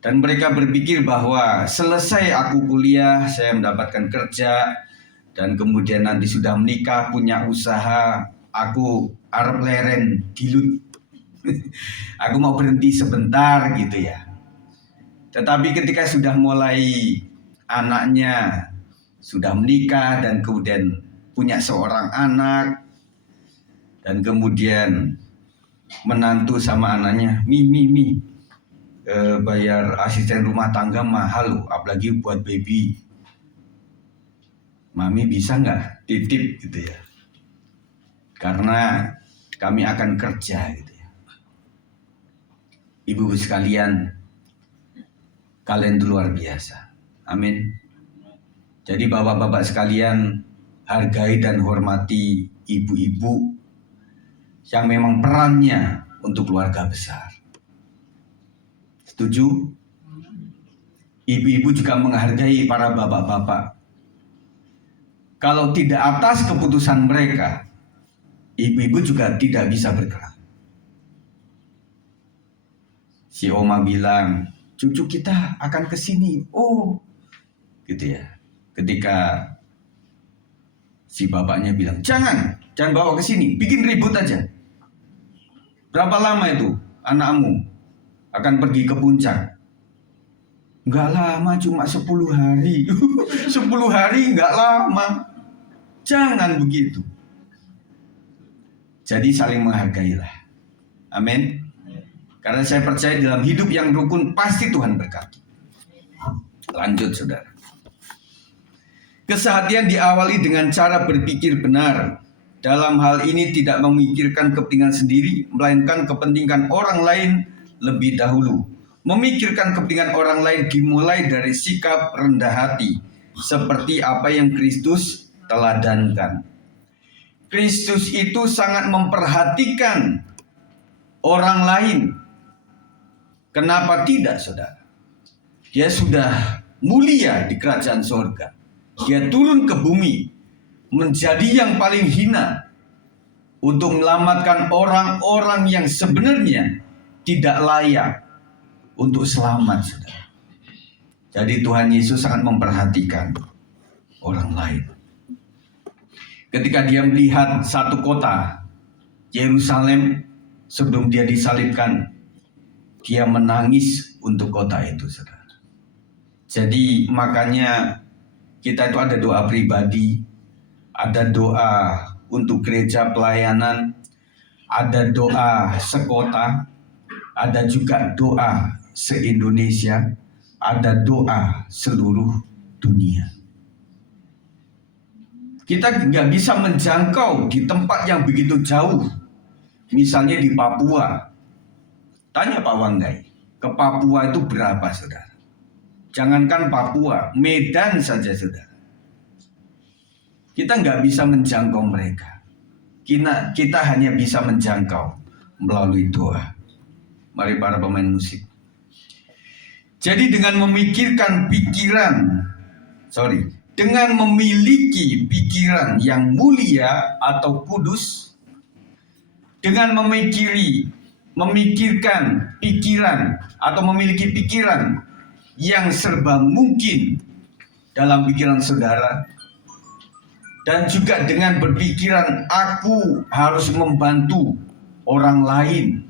Dan mereka berpikir bahwa selesai aku kuliah, saya mendapatkan kerja, dan kemudian nanti sudah menikah, punya usaha, aku arep leren, dilut. Aku mau berhenti sebentar gitu ya. Tetapi ketika sudah mulai anaknya sudah menikah dan kemudian punya seorang anak, dan kemudian menantu sama anaknya, Mi, bayar asisten rumah tangga mahal loh, apalagi buat baby. Mami bisa nggak titip gitu ya? Karena kami akan kerja gitu ya. Ibu sekalian, kalian itu luar biasa. Amin. Jadi bapak-bapak sekalian, hargai dan hormati ibu-ibu yang memang perannya untuk keluarga besar. Setuju? Ibu-ibu juga menghargai para bapak-bapak. Kalau tidak atas keputusan mereka, ibu-ibu juga tidak bisa bergerak. Si oma bilang, cucu kita akan ke sini. Oh, gitu ya. Ketika si bapaknya bilang, jangan bawa ke sini, bikin ribut aja. Berapa lama itu anakmu akan pergi ke puncak? Enggak lama, cuma 10 hari. 10 hari enggak lama. Jangan begitu. Jadi saling menghargailah. Amin. Karena saya percaya dalam hidup yang rukun pasti Tuhan berkati. Lanjut saudara. Kesehatian diawali dengan cara berpikir benar. Dalam hal ini tidak memikirkan kepentingan sendiri, melainkan kepentingan orang lain lebih dahulu. Memikirkan kepentingan orang lain dimulai dari sikap rendah hati, seperti apa yang Kristus teladankan. Kristus itu sangat memperhatikan orang lain. Kenapa tidak, saudara? Dia sudah mulia di kerajaan sorga. Dia turun ke bumi menjadi yang paling hina untuk menyelamatkan orang-orang yang sebenarnya tidak layak untuk selamat, saudara. Jadi Tuhan Yesus sangat memperhatikan orang lain. Ketika dia melihat satu kota, Yerusalem, sebelum dia disalibkan, dia menangis untuk kota itu, saudara. Jadi makanya kita itu ada doa pribadi, ada doa untuk gereja pelayanan, ada doa sekota, ada juga doa se-Indonesia, ada doa seluruh dunia. Kita nggak bisa menjangkau di tempat yang begitu jauh, misalnya di Papua. Tanya Pak Wanggai, ke Papua itu berapa, saudara? Jangankan Papua, Medan saja, saudara. Kita nggak bisa menjangkau mereka. Kita hanya bisa menjangkau melalui doa. Mari para pemain musik. Jadi dengan memiliki pikiran yang mulia atau kudus, dengan memikirkan pikiran atau memiliki pikiran yang serba mungkin dalam pikiran saudara, dan juga dengan berpikiran aku harus membantu orang lain,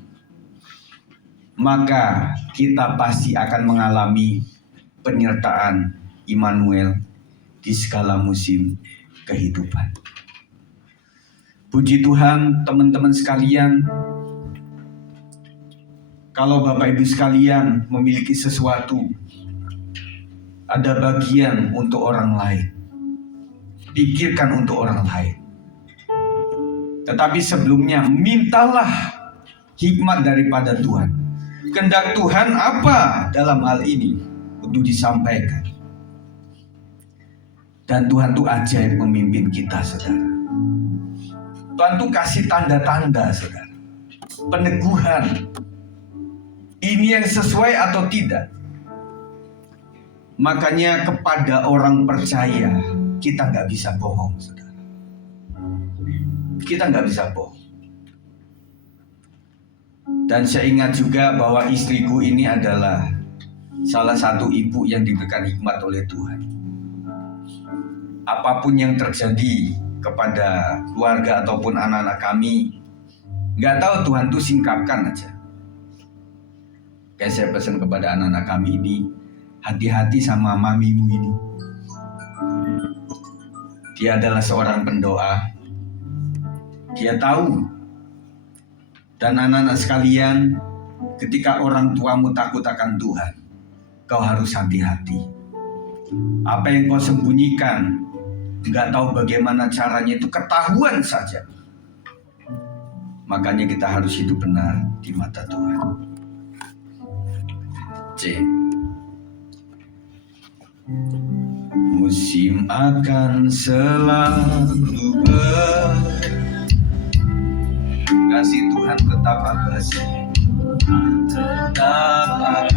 maka kita pasti akan mengalami penyertaan Immanuel di segala musim kehidupan. Puji Tuhan, teman-teman sekalian, kalau Bapak Ibu sekalian memiliki sesuatu, ada bagian untuk orang lain. Pikirkan untuk orang lain. Tetapi sebelumnya, mintalah hikmat daripada Tuhan. Kehendak Tuhan apa dalam hal ini untuk disampaikan. Dan Tuhan itu ajaib memimpin kita, saudara. Tuhan itu kasih tanda-tanda, saudara. Peneguhan. Ini yang sesuai atau tidak. Makanya kepada orang percaya, kita nggak bisa bohong, saudara. Kita nggak bisa bohong. Dan saya ingat juga bahwa istriku ini adalah salah satu ibu yang diberikan hikmat oleh Tuhan. Apapun yang terjadi kepada keluarga ataupun anak-anak kami, nggak tahu, Tuhan tuh singkapkan aja. Kayak saya pesan kepada anak-anak kami ini, hati-hati sama mamimu ini. Dia adalah seorang pendoa. Dia tahu. Dan anak-anak sekalian, ketika orang tuamu takut akan Tuhan, kau harus hati-hati. Apa yang kau sembunyikan, nggak tahu bagaimana caranya, itu ketahuan saja. Makanya kita harus hidup benar di mata Tuhan. C. musim akan selalu kasih Tuhan tetap abadi, tetap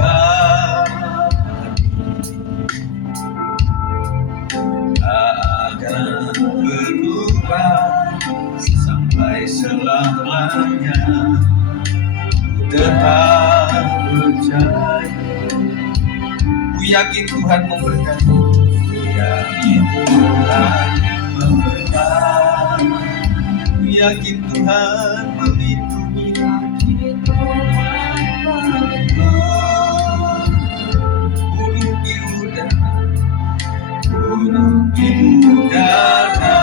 akan berubah sampai selamanya. Tetap percaya, ku yakin Tuhan memberkati, ku yakin Tuhan memberkati, ku yakin Tuhan melindungi kita. Burung di udara, burung di udara,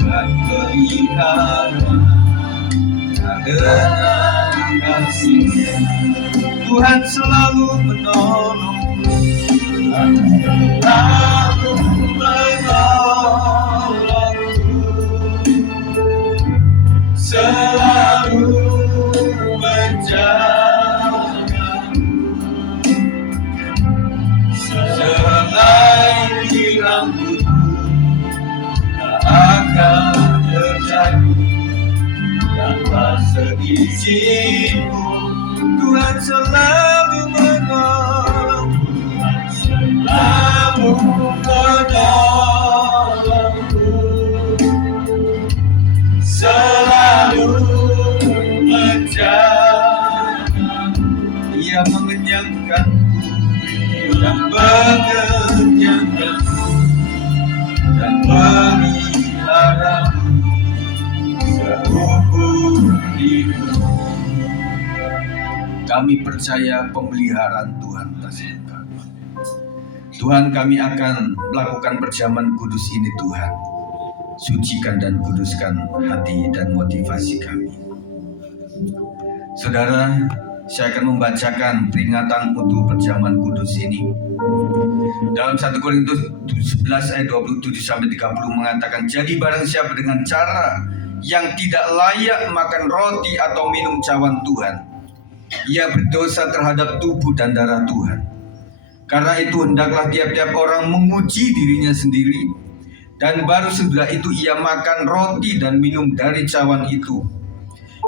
Tuhan pelihara karena kasih-Nya. Tuhan selalu menolong, Tuhan selalu menolongku, selalu menjagaku. Selain di rambutku tak akan terjadi, tanpa seizinku Tuhan selalu menolong, Tuhan selalu menolongku, selalu menjagaku. Ia mengenyangkanku dan mengenyangkanku dan memeliharaku seumur hidup. Kami percaya pemeliharaan Tuhan atas kami. Tuhan, kami akan melakukan perjamuan kudus ini Tuhan. Sucikan dan kuduskan hati dan motivasi kami. Saudara, saya akan membacakan peringatan untuk perjamuan kudus ini. Dalam 1 Korintus 11 ayat 27-30 mengatakan, jadi barang siapa dengan cara yang tidak layak makan roti atau minum cawan Tuhan, ia berdosa terhadap tubuh dan darah Tuhan. Karena itu hendaklah tiap-tiap orang menguji dirinya sendiri, dan baru setelah itu ia makan roti dan minum dari cawan itu.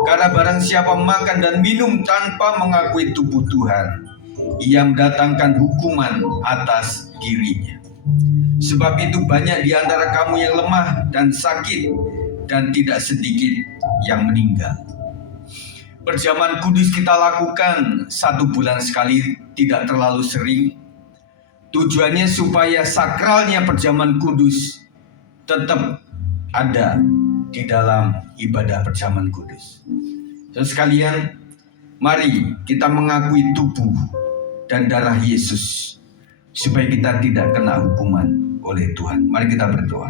Karena barang siapa makan dan minum tanpa mengakui tubuh Tuhan, ia mendatangkan hukuman atas dirinya. Sebab itu banyak di antara kamu yang lemah dan sakit, dan tidak sedikit yang meninggal. Perjamuan kudus kita lakukan 1 bulan sekali, tidak terlalu sering. Tujuannya supaya sakralnya perjamuan kudus tetap ada di dalam ibadah perjamuan kudus. Saudara sekalian, mari kita mengakui tubuh dan darah Yesus supaya kita tidak kena hukuman oleh Tuhan. Mari kita berdoa.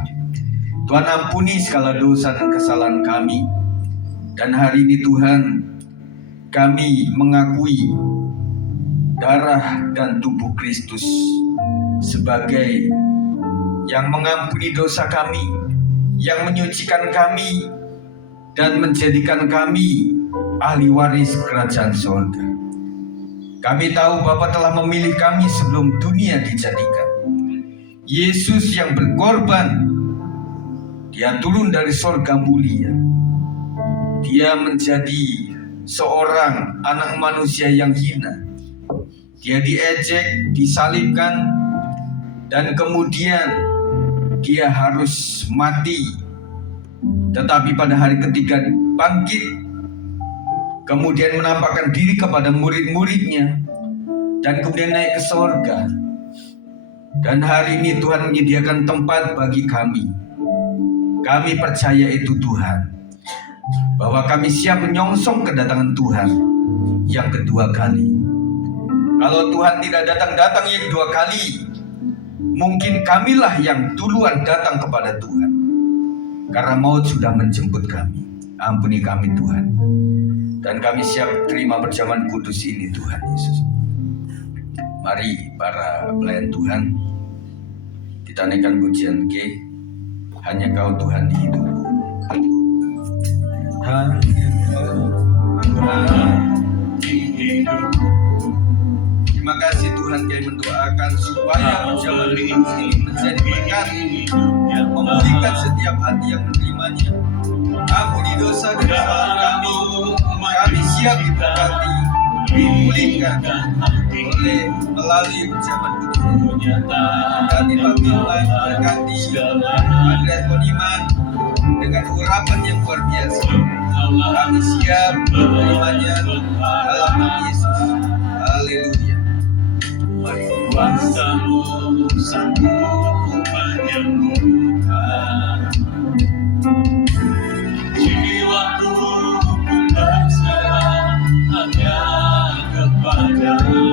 Tuhan, ampuni segala dosa dan kesalahan kami. Dan hari ini Tuhan, kami mengakui darah dan tubuh Kristus sebagai yang mengampuni dosa kami, yang menyucikan kami, dan menjadikan kami ahli waris kerajaan surga. Kami tahu Bapa telah memilih kami sebelum dunia dijadikan. Yesus yang berkorban, Dia turun dari surga mulia. Dia menjadi seorang anak manusia yang hina. Dia diejek, disalibkan, dan kemudian Dia harus mati. Tetapi pada hari ketiga bangkit, kemudian menampakkan diri kepada murid-muridnya, dan kemudian naik ke surga. Dan hari ini Tuhan menyediakan tempat bagi kami. Kami percaya itu Tuhan, bahwa kami siap menyongsong kedatangan Tuhan yang kedua kali. Kalau Tuhan tidak datang yang kedua kali, mungkin kamilah yang duluan datang kepada Tuhan, karena maut sudah menjemput kami. Ampuni kami Tuhan, dan kami siap terima perjamuan kudus ini Tuhan Yesus. Mari para pelayan Tuhan, kita naikkan pujian G. Hanya Kau Tuhan di hidupku. Hanya Tuhan di hidupku. Terima kasih Tuhan, kami mendoakan supaya perjamuan ini menjadi berkat, memulihkan setiap hati yang menerimanya. Ampuni dosa dan kesalahan kami siap diberkati, dipulihkan oleh melalui ucapan kudus. Berkati Pak Firman, berkati Andreas Boniman dengan urapan yang luar biasa. Kami siap menerimanya dalam nama Yesus. Haleluya. Mari Kuasa-Mu sanggup menyembuhkan. Jiwaku pun berserah hanya kepada-Mu.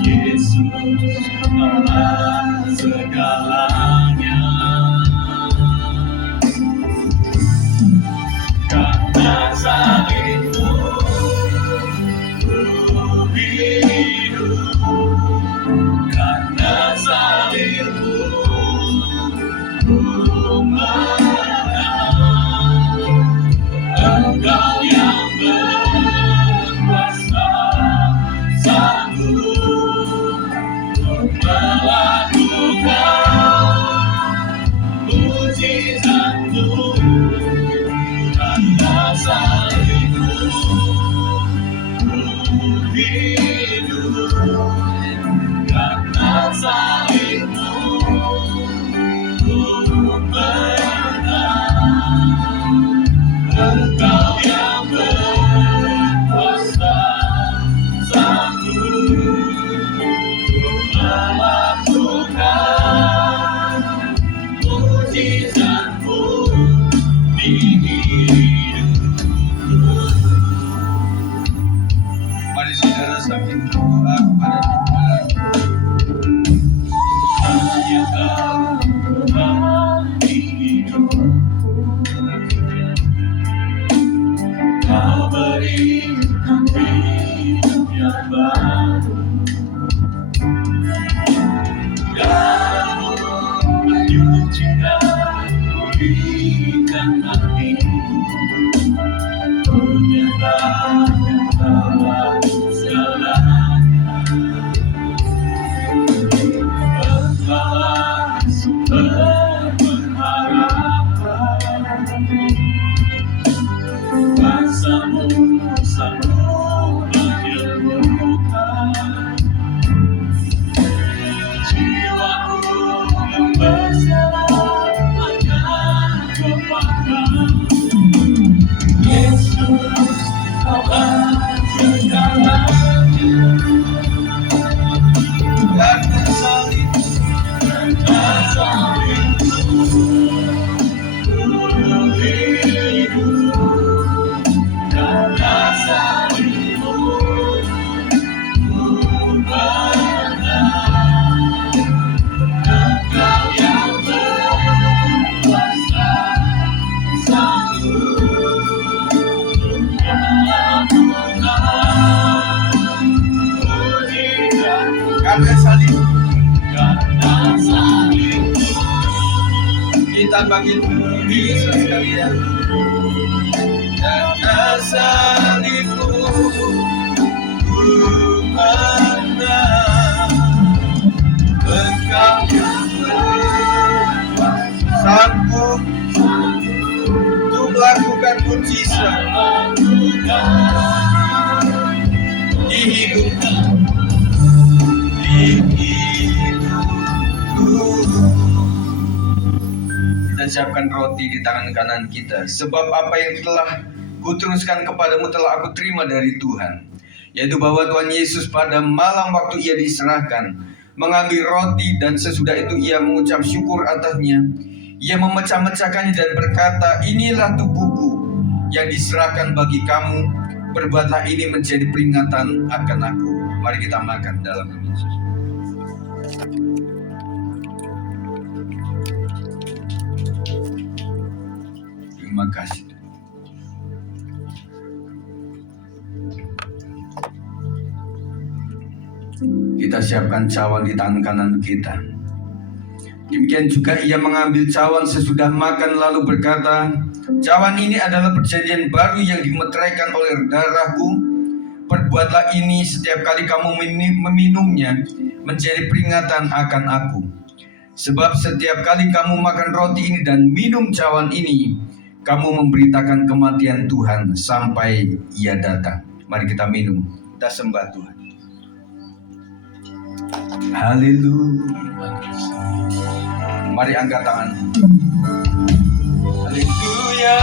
Yesus adalah segalanya. Karena salib-Mu ku hidup. Karena salib-Mu ku menang. Engkau yang berkuasa sanggup melakukan mujizat-Mu. Karena salib-Mu ku hidup. Karena salib-Mu ku menang. Engkau yang berkuasa sanggup melakukan mujizat-Mu di hidupku. Mari saudara sambil berdoa kepada Tuhan. Hanya Kau di hidupku. Kau berikan hidup yang baru. Darah-Mu menyucikan, pulihkan hati. Menyatakan Kau segalanya. Engkaulah sumber pengharapan. Kuasa-Mu sanggup menyembuhkan. Jiwaku yang berserah hanya kepada-Mu. Yesus adalah segalanya. Karena salib Karena salib-Mu ku hidup. Karena salib-Mu ku menang. Engkau yang berkuasa sanggup melakukan mujizat-Mu. karena salib Karena salib-Mu kita panggil bisa sekalian. Karena salib-Mu ku menang. Engkau yang berkuasa sanggup untuk melakukan mujizat di hidupku. Kita siapkan roti di tangan kanan kita. Sebab apa yang telah kuteruskan kepadamu telah aku terima dari Tuhan, yaitu bahwa Tuhan Yesus pada malam waktu ia diserahkan mengambil roti, dan sesudah itu ia mengucap syukur atasnya. Ia memecah-mecahkannya dan berkata, inilah tubuhku yang diserahkan bagi kamu. Perbuatlah ini menjadi peringatan akan aku. Mari kita makan dalam nama Yesus. Terima kasih. Kita siapkan cawan di tangan kanan kita. Demikian juga ia mengambil cawan sesudah makan lalu berkata, cawan ini adalah perjanjian baru yang dimeteraikan oleh darahku. Perbuatlah ini setiap kali kamu meminumnya menjadi peringatan akan aku. Sebab setiap kali kamu makan roti ini dan minum cawan ini, kamu memberitakan kematian Tuhan sampai Ia datang. Mari kita minum, kita sembah Tuhan. Haleluya. Mari angkat tangan. Haleluya.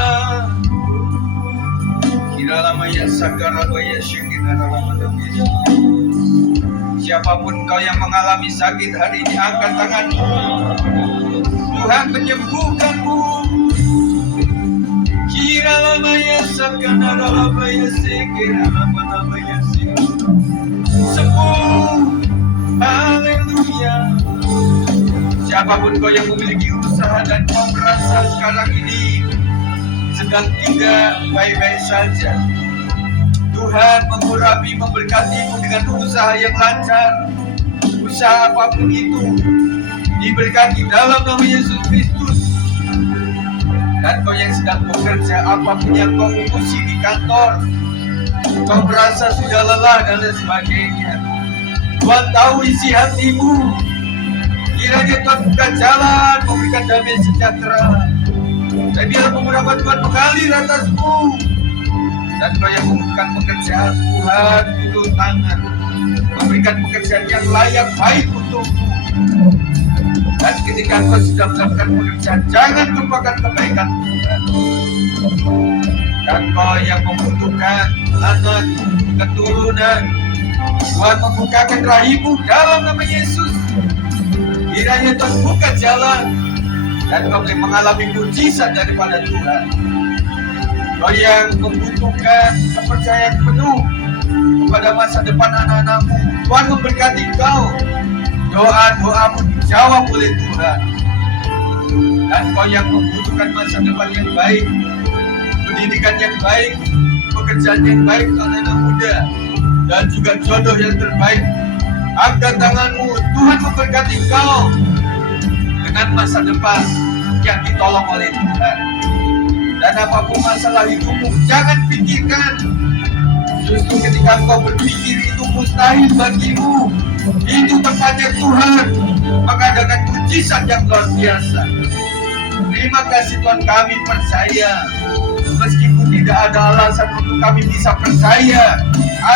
Kiralamaya sakarabaya syekinaramaya. Siapapun kau yang mengalami sakit hari ini, angkat tanganmu. Tuhan menyembuhkanmu. Kiralamaya sakarabaya syekinaramaya. Sembuh. Haleluya. Siapapun kau yang memiliki usaha dan kau merasa sekarang ini sedang tidak baik-baik saja, Tuhan mengurapi, memberkatimu dengan usaha yang lancar. Usaha apapun itu diberkati dalam nama Yesus Kristus. Dan kau yang sedang bekerja, apapun yang kau urusi di kantor, kau merasa sudah lelah dan lain sebagainya, Tuhan tahu isi hatimu. Kiranya Tuhan buka jalan, memberikan damai sejahtera. Dan biar pemurahan Tuhan mengalir atasmu. Dan kau yang membutuhkan pekerjaan, Tuhan turun tangan, memberikan pekerjaan yang layak baik untukmu. Dan ketika kau sudah melakukan pekerjaan, jangan lupakan kebaikan Tuhan. Dan kau yang membutuhkan anak, keturunan, Tuhan membukakan rahimmu dalam nama Yesus. Kiranya Tuhan buka jalan dan kau boleh mengalami mujizat daripada Tuhan. Kau yang membutuhkan kepercayaan penuh pada masa depan anak-anakmu, Tuhan memberkati kau. Doa-doamu dijawab oleh Tuhan. Dan kau yang membutuhkan masa depan yang baik, pendidikan yang baik, pekerjaan yang baik untuk anak muda, dan juga jodoh yang terbaik, angkat tanganmu. Tuhan memberkati kau dengan masa depan yang ditolong oleh Tuhan. Dan apapun masalah hidupmu, jangan pikirkan. Justru ketika engkau berpikir itu mustahil bagimu, itu tempatnya Tuhan mengadakan mujizat yang luar biasa. Terima kasih Tuhan, kami percaya. Meskipun tidak ada alasan untuk kami bisa percaya,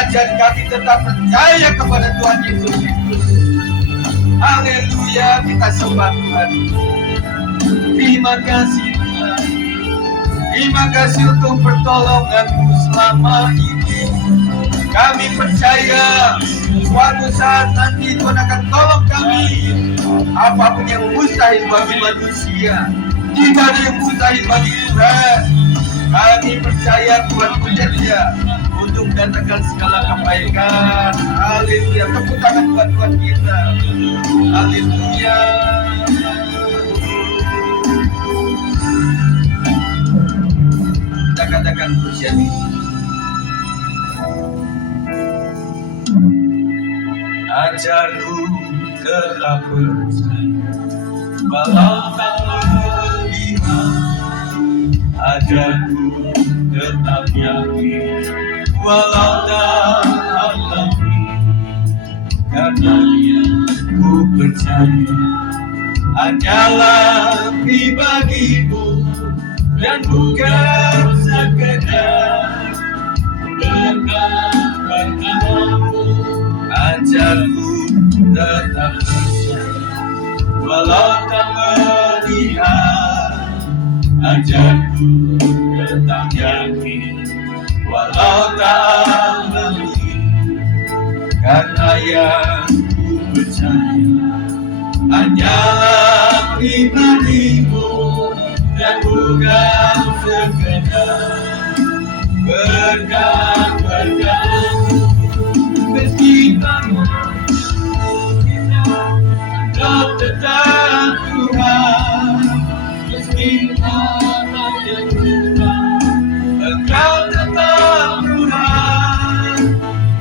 ajar kami tetap percaya kepada Tuhan Yesus Kristus. Haleluya, kita sembah Tuhan. Terima kasih Tuhan. Terima kasih untuk pertolongan-Mu selama ini. Kami percaya suatu saat nanti Tuhan akan tolong kami. Apapun yang mustahil bagi manusia, tidak ada yang mustahil bagi Tuhan. Kami percaya Tuhan bekerja untuk mendatangkan segala kebaikan. Haleluya. Tepuk tangan buat Tuhan kita. Haleluya. Kita katakan pujian ini. Ajarku tetap percaya walau tak melihat. Ajarku tetap yakin walau tak alami. Karena ku percaya hanyalah pribadimu dan bukan sekedar berkat-berkatmu. Ajarku tetap percaya walau tak melihat. Ajarku tetap yakin walau tak alami. Karena yang ku percaya hanyalah pribadimu dan bukan sekedar berkat-berkatmu. Meskipun engkau tetap Tuhan, meskipun banyak Tuhan, engkau tetap Tuhan,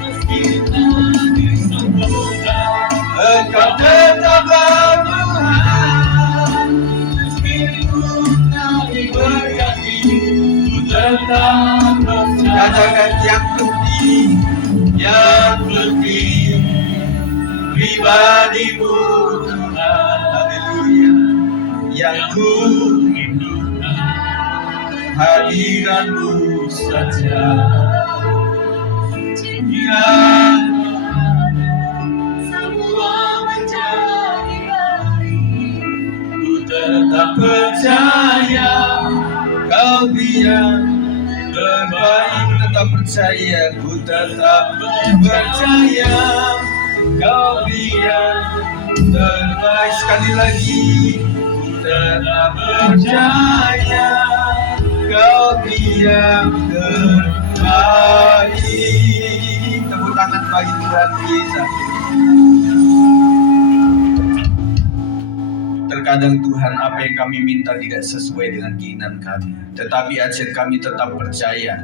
meskipun disembuhkan, engkau tetaplah Tuhan, meskipun tak diberkati, ku tetap percaya. Yang penting pribadimu Tuhan, haleluya, yang ku rindukan hadiratmu saja. Jika semua menjadi hari, ku tetap percaya Kau yang terbaik. Tetap percaya, ku tetap percaya Kau yang terbaik. Sekali lagi, ku tetap percaya Kau yang terbaik. Tepuk tangan bagi Tuhan Yesus. Terkadang Tuhan, apa yang kami minta tidak sesuai dengan keinginan kami, tetapi ajar kami tetap percaya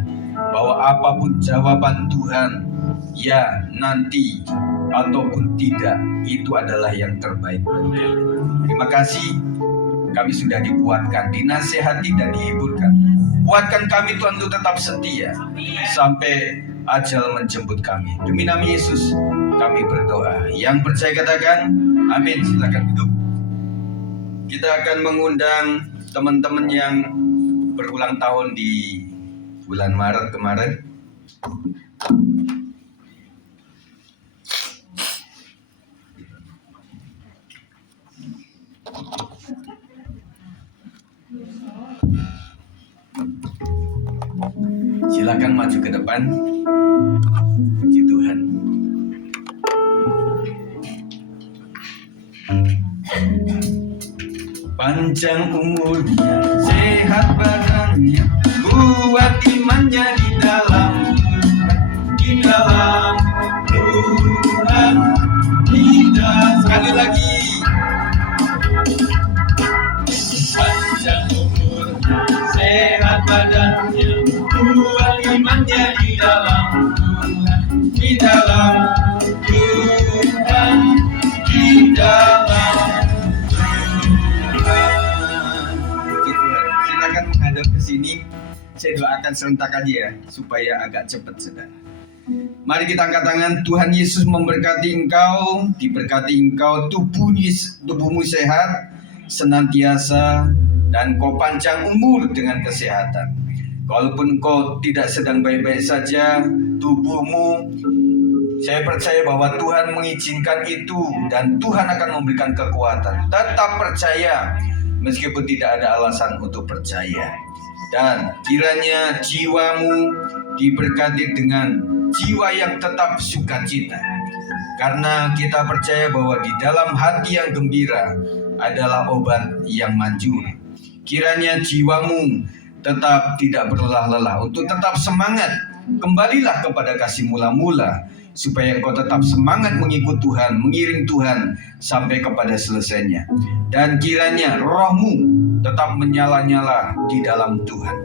bahwa apapun jawaban Tuhan, ya nanti ataupun tidak, itu adalah yang terbaik. Terima kasih, kami sudah dikuatkan, dinasihati dan dihiburkan. Kuatkan kami Tuhan untuk tetap setia sampai ajal menjemput kami. Demi nama Yesus kami berdoa. Yang percaya katakan amin. Silakan duduk. Kita akan mengundang teman-teman yang berulang tahun di bulan Maret kemarin. Silakan maju ke depan. Puji Tuhan. Panjang umurnya, sehat badannya, kuat imannya di dalam Tuhan. Sekali lagi. Panjang umurnya, sehat badannya, kuat imannya di dalam Tuhan, di dalam Tuhan, di dalam menghadap ke sini, saya doakan serentak aja ya, supaya agak cepat saudara. Mari kita angkat tangan. Tuhan Yesus memberkati engkau, diberkati engkau, tubuhmu sehat senantiasa, dan kau panjang umur dengan kesehatan. Walaupun kau tidak sedang baik-baik saja, tubuhmu, saya percaya bahwa Tuhan mengizinkan itu dan Tuhan akan memberikan kekuatan. Tetap percaya meskipun tidak ada alasan untuk percaya. Dan kiranya jiwamu diberkati dengan jiwa yang tetap sukacita. Karena kita percaya bahwa di dalam hati yang gembira adalah obat yang manjur. Kiranya jiwamu tetap tidak berlelah-lelah, untuk tetap semangat. Kembalilah kepada kasih mula-mula, supaya engkau tetap semangat mengikut Tuhan, mengiring Tuhan sampai kepada selesainya. Dan kiranya rohmu tetap menyala-nyala di dalam Tuhan.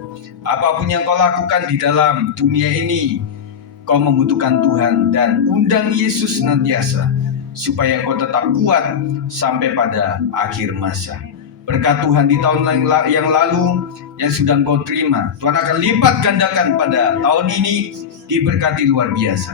Apapun yang kau lakukan di dalam dunia ini, kau membutuhkan Tuhan, dan undang Yesus senantiasa supaya kau tetap kuat sampai pada akhir masa. Berkat Tuhan di tahun yang lalu yang sudah kau terima, Tuhan akan lipat gandakan pada tahun ini, diberkati luar biasa.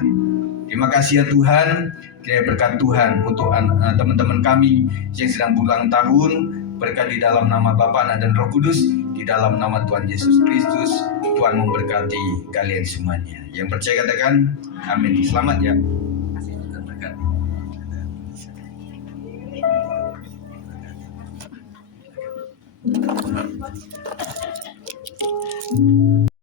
Terima kasih ya Tuhan. Kiranya berkat Tuhan untuk teman-teman kami yang sedang berulang tahun, berkat di dalam nama Bapa, Anak dan Roh Kudus, di dalam nama Tuhan Yesus Kristus. Tuhan memberkati kalian semuanya. Yang percaya katakan amin. Selamat ya. Terima kasih.